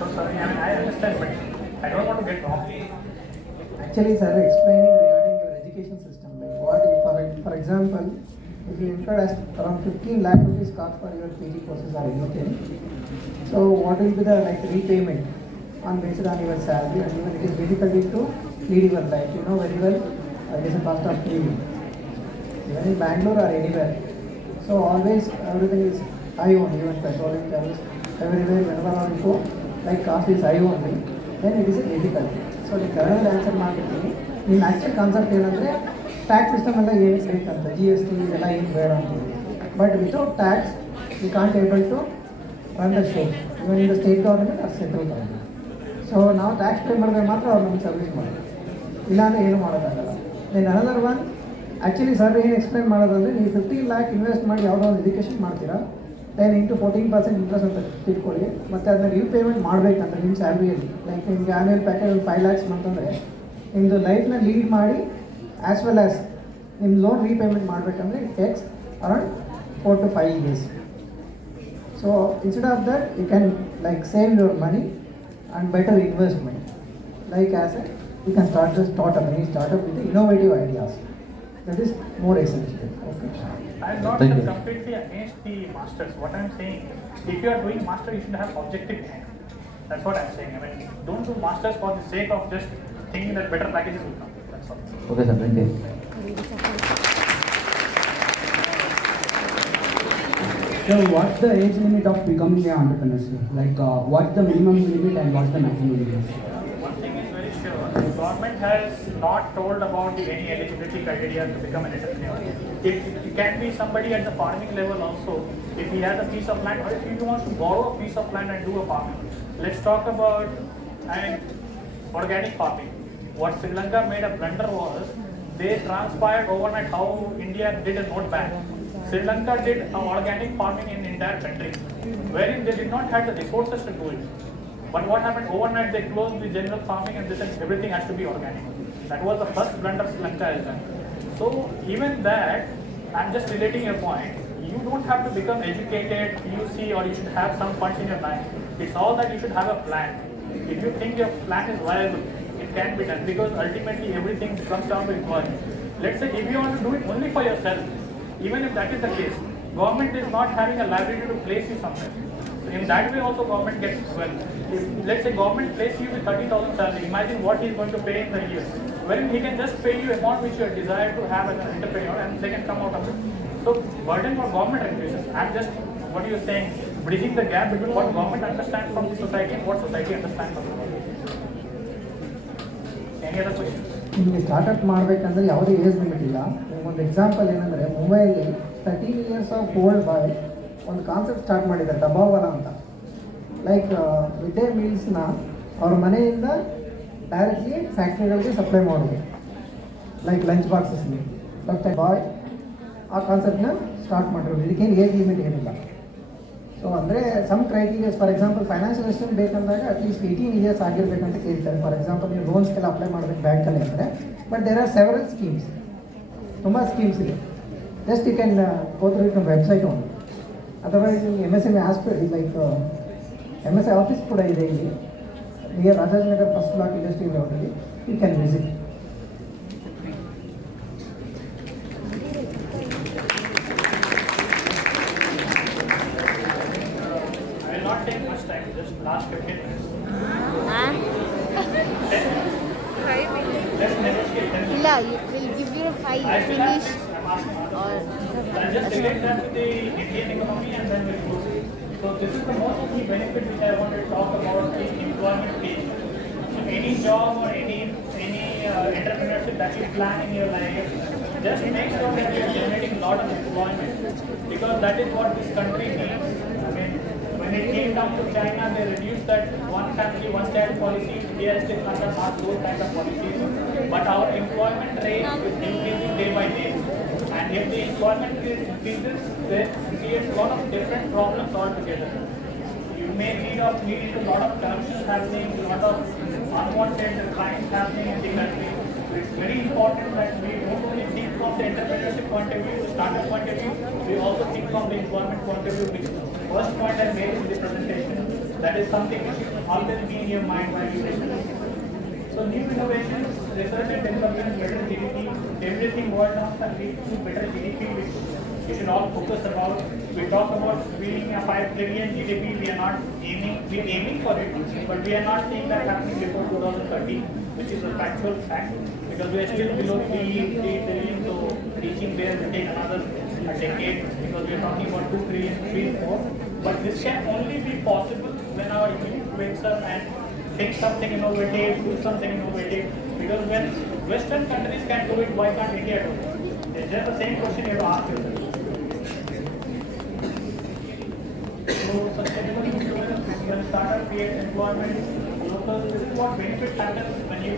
So sorry, I understand, but I don't want to get wrong. Actually, sir, explaining regarding your education system, like what if, for example, if you incurred as around 15 lakh rupees cost for your PG courses or anything, so what will be the repayment based on your salary, and even it is difficult to lead your life. You know very well, it is a cost of living. Even in Bangalore or anywhere, so always everything is high only, even petrol charges, everywhere whenever you go, like cost is high only, then it is a difficult. So the current answer marketing, in actual concept ಏನಂದ್ರೆ tax system ಎಲ್ಲ ಏನು ಬೇಕಂತ, GST ಇದೆಲ್ಲ ಏನು ಬೇಡ ಅಂತ. But without tax you can't able to run the show, even in the state government or central government. So ನಾವು tax pay ಮಾಡಿದ್ರೆ ಮಾತ್ರ ಅವ್ರು ನಮ್ಗೆ ಸರ್ವಿಸ್ ಮಾಡೋದು, ಇಲ್ಲಾಂದರೆ ಏನು ಮಾಡೋಕ್ಕಾಗಲ್ಲ. Then another one, actually sir ಏನು ಎಕ್ಸ್ಪ್ಲೈನ್ ಮಾಡೋದಂದರೆ, ನೀವು 15 lakh ಇನ್ವೆಸ್ಟ್ ಮಾಡಿ ಯಾವುದೋ ಒಂದು ಎಜುಕೇಷನ್ ಮಾಡ್ತೀರಾ, ದೆನ್ ಇಂಟು 14% ಇಂಟ್ರೆಸ್ಟ್ ಅಂತ ತಿಳ್ಕೊಳ್ಳಿ, ಮತ್ತು ಅದನ್ನ ರೀಪೇಮೆಂಟ್ ಮಾಡಬೇಕಂತ ನಿಮ್ಮ ಸ್ಯಾಲ್ರಿಯಲ್ಲಿ. ಲೈಕ್ ನಿಮಗೆ ಆ್ಯನ್ಯಲ್ ಪ್ಯಾಕೇಜ್ ಒಂದು 5 lakhs ಅಂತಂದರೆ ನಿಮ್ಮದು ಲೈಫ್ನ ಲೀಡ್ ಮಾಡಿ ಆ್ಯಸ್ ವೆಲ್ ಆ್ಯಸ್ ನಿಮ್ಮ ಲೋನ್ ರೀಪೇಮೆಂಟ್ ಮಾಡಬೇಕಂದ್ರೆ it takes around 4 to 5 years. So instead of that you can like save your money and better investment. Like as a you can start the startup, any startup with innovative ideas. That is more essential. Okay. I am not completely against the masters. What I am saying, if you are doing master, you should have objective behind it. That's what I am saying. I mean, don't do masters for the sake of just thinking that better packages will come. That's all. Okay, sir. Thank you. So, what's the age limit of becoming an entrepreneur? Like, what's the minimum limit and what's the maximum limit? One thing is very sure, the government has not told about any eligibility criteria to become an entrepreneur. It can be somebody at the farming level also, if he has a piece of land, or if he wants to borrow a piece of land and do a farming. Let's talk about organic farming. What Sri Lanka made a blunder was they transpired overnight how India did a note ban. Sri Lanka did organic farming in the entire country, wherein they did not have the resources to do it. But what happened overnight? They closed the general farming and they said everything has to be organic. That was the first blunder Sri Lanka has done. So even that, I'm just relating your point. You don't have to become educated, PUC, or you should have some funds in your life. It's all that you should have a plan. If you think your plan is viable, it can be done, because ultimately everything comes down to employment. Let's say if you want to do it only for yourself, even if that is the case, government is not having a liability to place you somewhere. So in that way also government gets well. If let's say government places you with 30,000 salary, imagine what he is going to pay in the year. Wherein he can just pay you amount which you desire to have as an entrepreneur and they can come out of it. So burden for government regulations. I'm just, what you're saying, bridging the gap between what government understands from the society and what society understands from the government. Any other questions? ನಿಮಗೆ startup ಮಾಡಬೇಕಂದ್ರೆ ಯಾವುದೇ age limit ಇಲ್ಲ. ಒಂದು example ಏನಂದರೆ ಮುಂಬೈಯಲ್ಲಿ 13 years of old ಬಾಯ್ ಒಂದು concept start ಮಾಡಿದ್ದಾರೆ, ಡಬ್ಬಾವರ ಅಂತ. ಲೈಕ್ ಮಿಡ್ ಡೇ ಮೀಲ್ಸ್ನ ಅವ್ರ ಮನೆಯಿಂದ ಡೈರೆಕ್ಟ್ಲಿ ಫ್ಯಾಕ್ಟ್ರಿಗಳಿಗೆ ಸಪ್ಲೈ ಮಾಡೋದು, ಲೈಕ್ ಲಂಚ್ ಬಾಕ್ಸಸ್ಲಿ. ಬಟ್ ಬಾಯ್ ಆ ಕಾನ್ಸೆಪ್ಟ್ನ ಸ್ಟಾರ್ಟ್ ಮಾಡಿರೋದು. ಇದಕ್ಕೇನು ಏಜ್ ಲಿಮಿಟ್ ಏನಿಲ್ಲ. ಸೊ ಅಂದರೆ some criterias, for example financial assistant ಬೇಕಂದಾಗ ಅಟ್ಲೀಸ್ಟ್ 18 ಇಯರ್ಸ್ ಆಗಿರಬೇಕಂತ ಕೇಳ್ತಾರೆ. ಫಾರ್ ಎಕ್ಸಾಂಪಲ್ ನೀವು ಲೋನ್ಸ್ಗೆಲ್ಲ ಅಪ್ಲೈ ಮಾಡಬೇಕು ಬ್ಯಾಂಕಲ್ಲಿ ಅಂದರೆ. But there are several schemes, ತುಂಬ ಸ್ಕೀಮ್ಸ್ ಇದೆ. Just you can go through it ನಮ್ಮ ವೆಬ್ಸೈಟ್ ಒಂದು. Otherwise MSME like MSI office ಕೂಡ ಇದೆ ಇಲ್ಲಿ near Rajajinagar first block industrial ರೋಡಲ್ಲಿ. You can visit. Last 15 minutes. 10 minutes. 5 minutes. Let's negotiate 10 minutes. No, we'll give you 5 I still have minutes. I'm asking I'll just relate that to the Indian economy and then we'll close it. So this is the most key benefit which I wanted to talk about, the employment page. So any job or any entrepreneurship that you plan in your life, just make sure that you are generating a lot of employment, because that is what this country needs. I mean, when it came down to China, they reduced that one family, one child policy. India is still under not those kind of policies. But our employment rate is increasing day by day. And if the employment rate increases, it creates a lot of different problems altogether. You may need a lot of corruption happening, a lot of unwanted crimes happening in the country. So it's very important that we don't only think from the entrepreneurship point of view, the startup point of view, we also think from the employment point of view, which first point I made in the presentation. That is something which should always be in your mind while you listen. So new innovations, research and development, better GDP, everything boils down to lead to better GDP, which you should all focus about. We talk about being a 5 trillion GDP. We are aiming for it, but we are not seeing that happening before 2030, which is a factual fact, because we are still below 3 trillion. So reaching there will take another a decade, because we are talking about 2 trillion, 3, 4. But this can only be possible when our youth wakes up and think something innovative, do something innovative. Because when Western countries can do it, why can't India do it? It's just the same question you have to ask yourself. So sustainable insurance, when startup creates employment, local, this is what benefit happens when you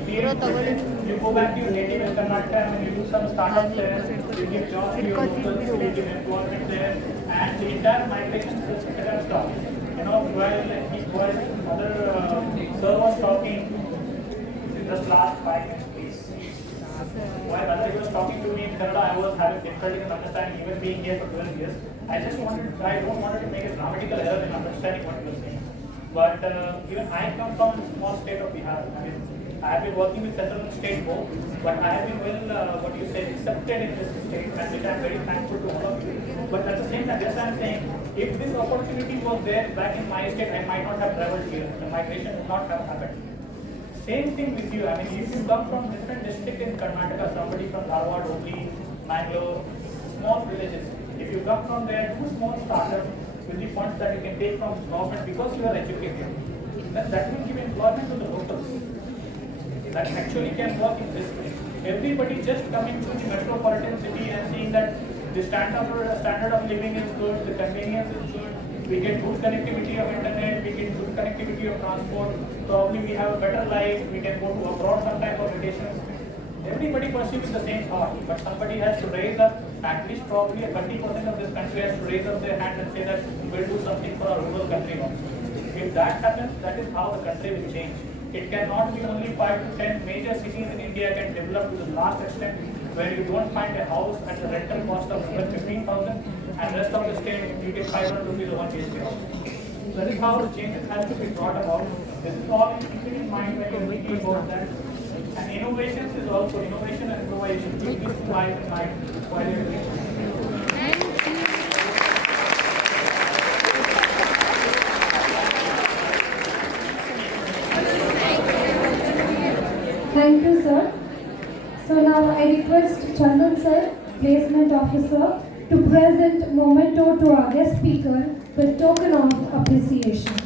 you go back to your native in Karnataka and you do some startups there, you give jobs to your locals, you give employment there, and the entire migration system stops. You know, while other sir was talking, just last 5 minutes please. While Rajat was talking to me in Kannada, I was having difficulty in understanding, even being here for 12 years. I don't wanted to make a grammatical error in understanding what he was saying. But even I come from a small state of Bihar. I mean, I have been working with central and state both, but I have been accepted in this state, and which I am very thankful to all of you. But at the same time, just I am saying, if this opportunity was there back in my state, I might not have traveled here. The migration would not have happened. Same thing with you. I mean, if you come from different district in Karnataka, somebody from Dharwad, Hubli, Mangalore, small villages. If you come from there, do small startups with the funds that you can take from government because you are educated, then that will give employment to the locals. That actually can work in this way. Everybody just coming to the metropolitan city and seeing that the standard of living is good, the convenience is good, we get good connectivity of internet, we get good connectivity of transport, probably we have a better life, we can go to abroad sometime for vacations. Everybody perceives the same thought, but somebody has to raise up, at least probably 30% of this country has to raise up their hand and say that we'll do something for our rural country also. If that happens, that is how the country will change. It cannot be only 5 to 10 major cities in India can develop to the last extent where you don't find a house at a rental cost of 15,000 and rest of the state you get 500 rupees on BHK house. So that is how the changes has to be brought about. This is all keeping in mind when you are thinking about that. And innovations is also innovation and innovation. Keep these two eyes in mind while you are thinking. Thank you, sir. So now I request Chandan sir, placement officer, to present memento to our guest speaker with token of appreciation.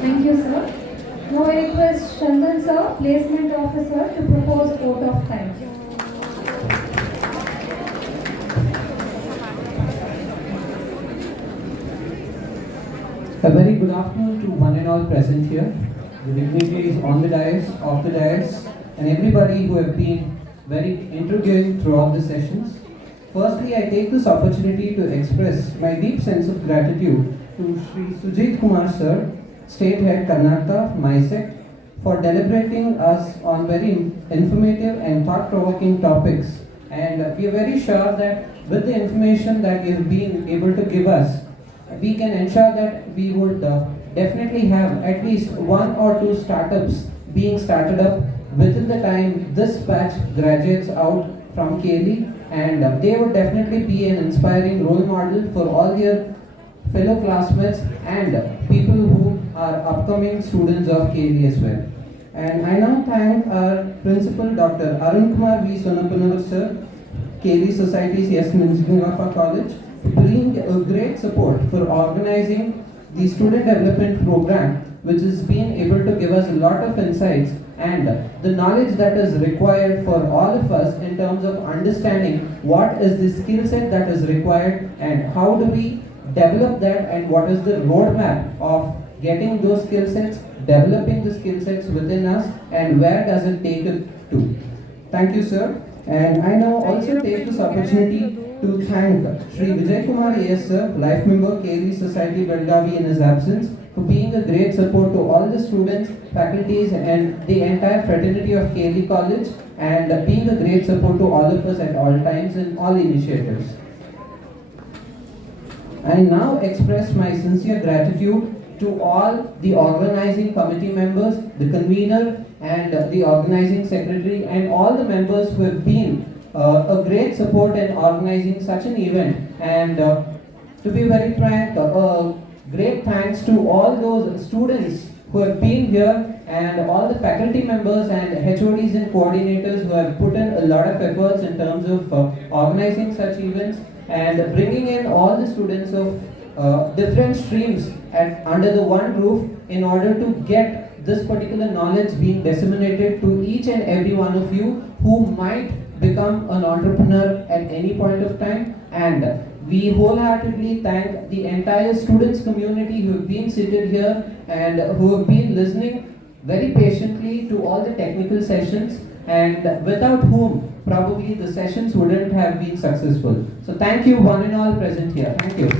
Thank you, sir. Now I request Chandan sir, placement officer, to propose vote of thanks. A very good afternoon to one and all present here, the dignitaries on the dais, off the dais, and everybody who have been very intriguing throughout the sessions. Firstly, I take this opportunity to express my deep sense of gratitude to Sri Sujeeth.29 sir, State Head Karnataka, MISEC, for deliberating us on very informative and thought-provoking topics. And we are very sure that with the information that you have been able to give us, we can ensure that we would definitely have at least 1 or 2 startups being started up within the time this batch graduates out from KLE, and they would definitely be an inspiring role model for all their fellow classmates and people who are upcoming students of KLE as well. And I now thank our principal, Dr. Arun Kumar V. Sonapunavar sir, KLE Society's Nijalingappa College, to bring a great support for organizing the student development program, which has been able to give us a lot of insights and the knowledge that is required for all of us in terms of understanding what is the skill set that is required and how do we develop that and what is the roadmap of getting those skill sets, developing the skill sets within us, and where does it take it to. Thank you, sir. And I now also take this opportunity to thank Sri Vijay Kumar AS sir, Life Member, KLE Society Belgavi, in his absence, for being a great support to all the students, faculties, and the entire fraternity of KLE College, and being a great support to all of us at all times in all initiatives. I now express my sincere gratitude to all the organizing committee members, the convener and the organizing secretary, and all the members who have been a great support in organizing such an event. And to be very frank, great thanks to all those students who have been here and all the faculty members and HODs and coordinators who have put in a lot of efforts in terms of organizing such events and bringing in all the students of different streams under the one roof in order to get this particular knowledge being disseminated to each and every one of you who might become an entrepreneur at any point of time. And we wholeheartedly thank the entire students community who have been seated here and who have been listening very patiently to all the technical sessions, and without whom probably the sessions wouldn't have been successful. So thank you one and all present here. Thank you.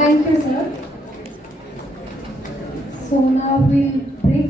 Thank you, sir. So now we'll break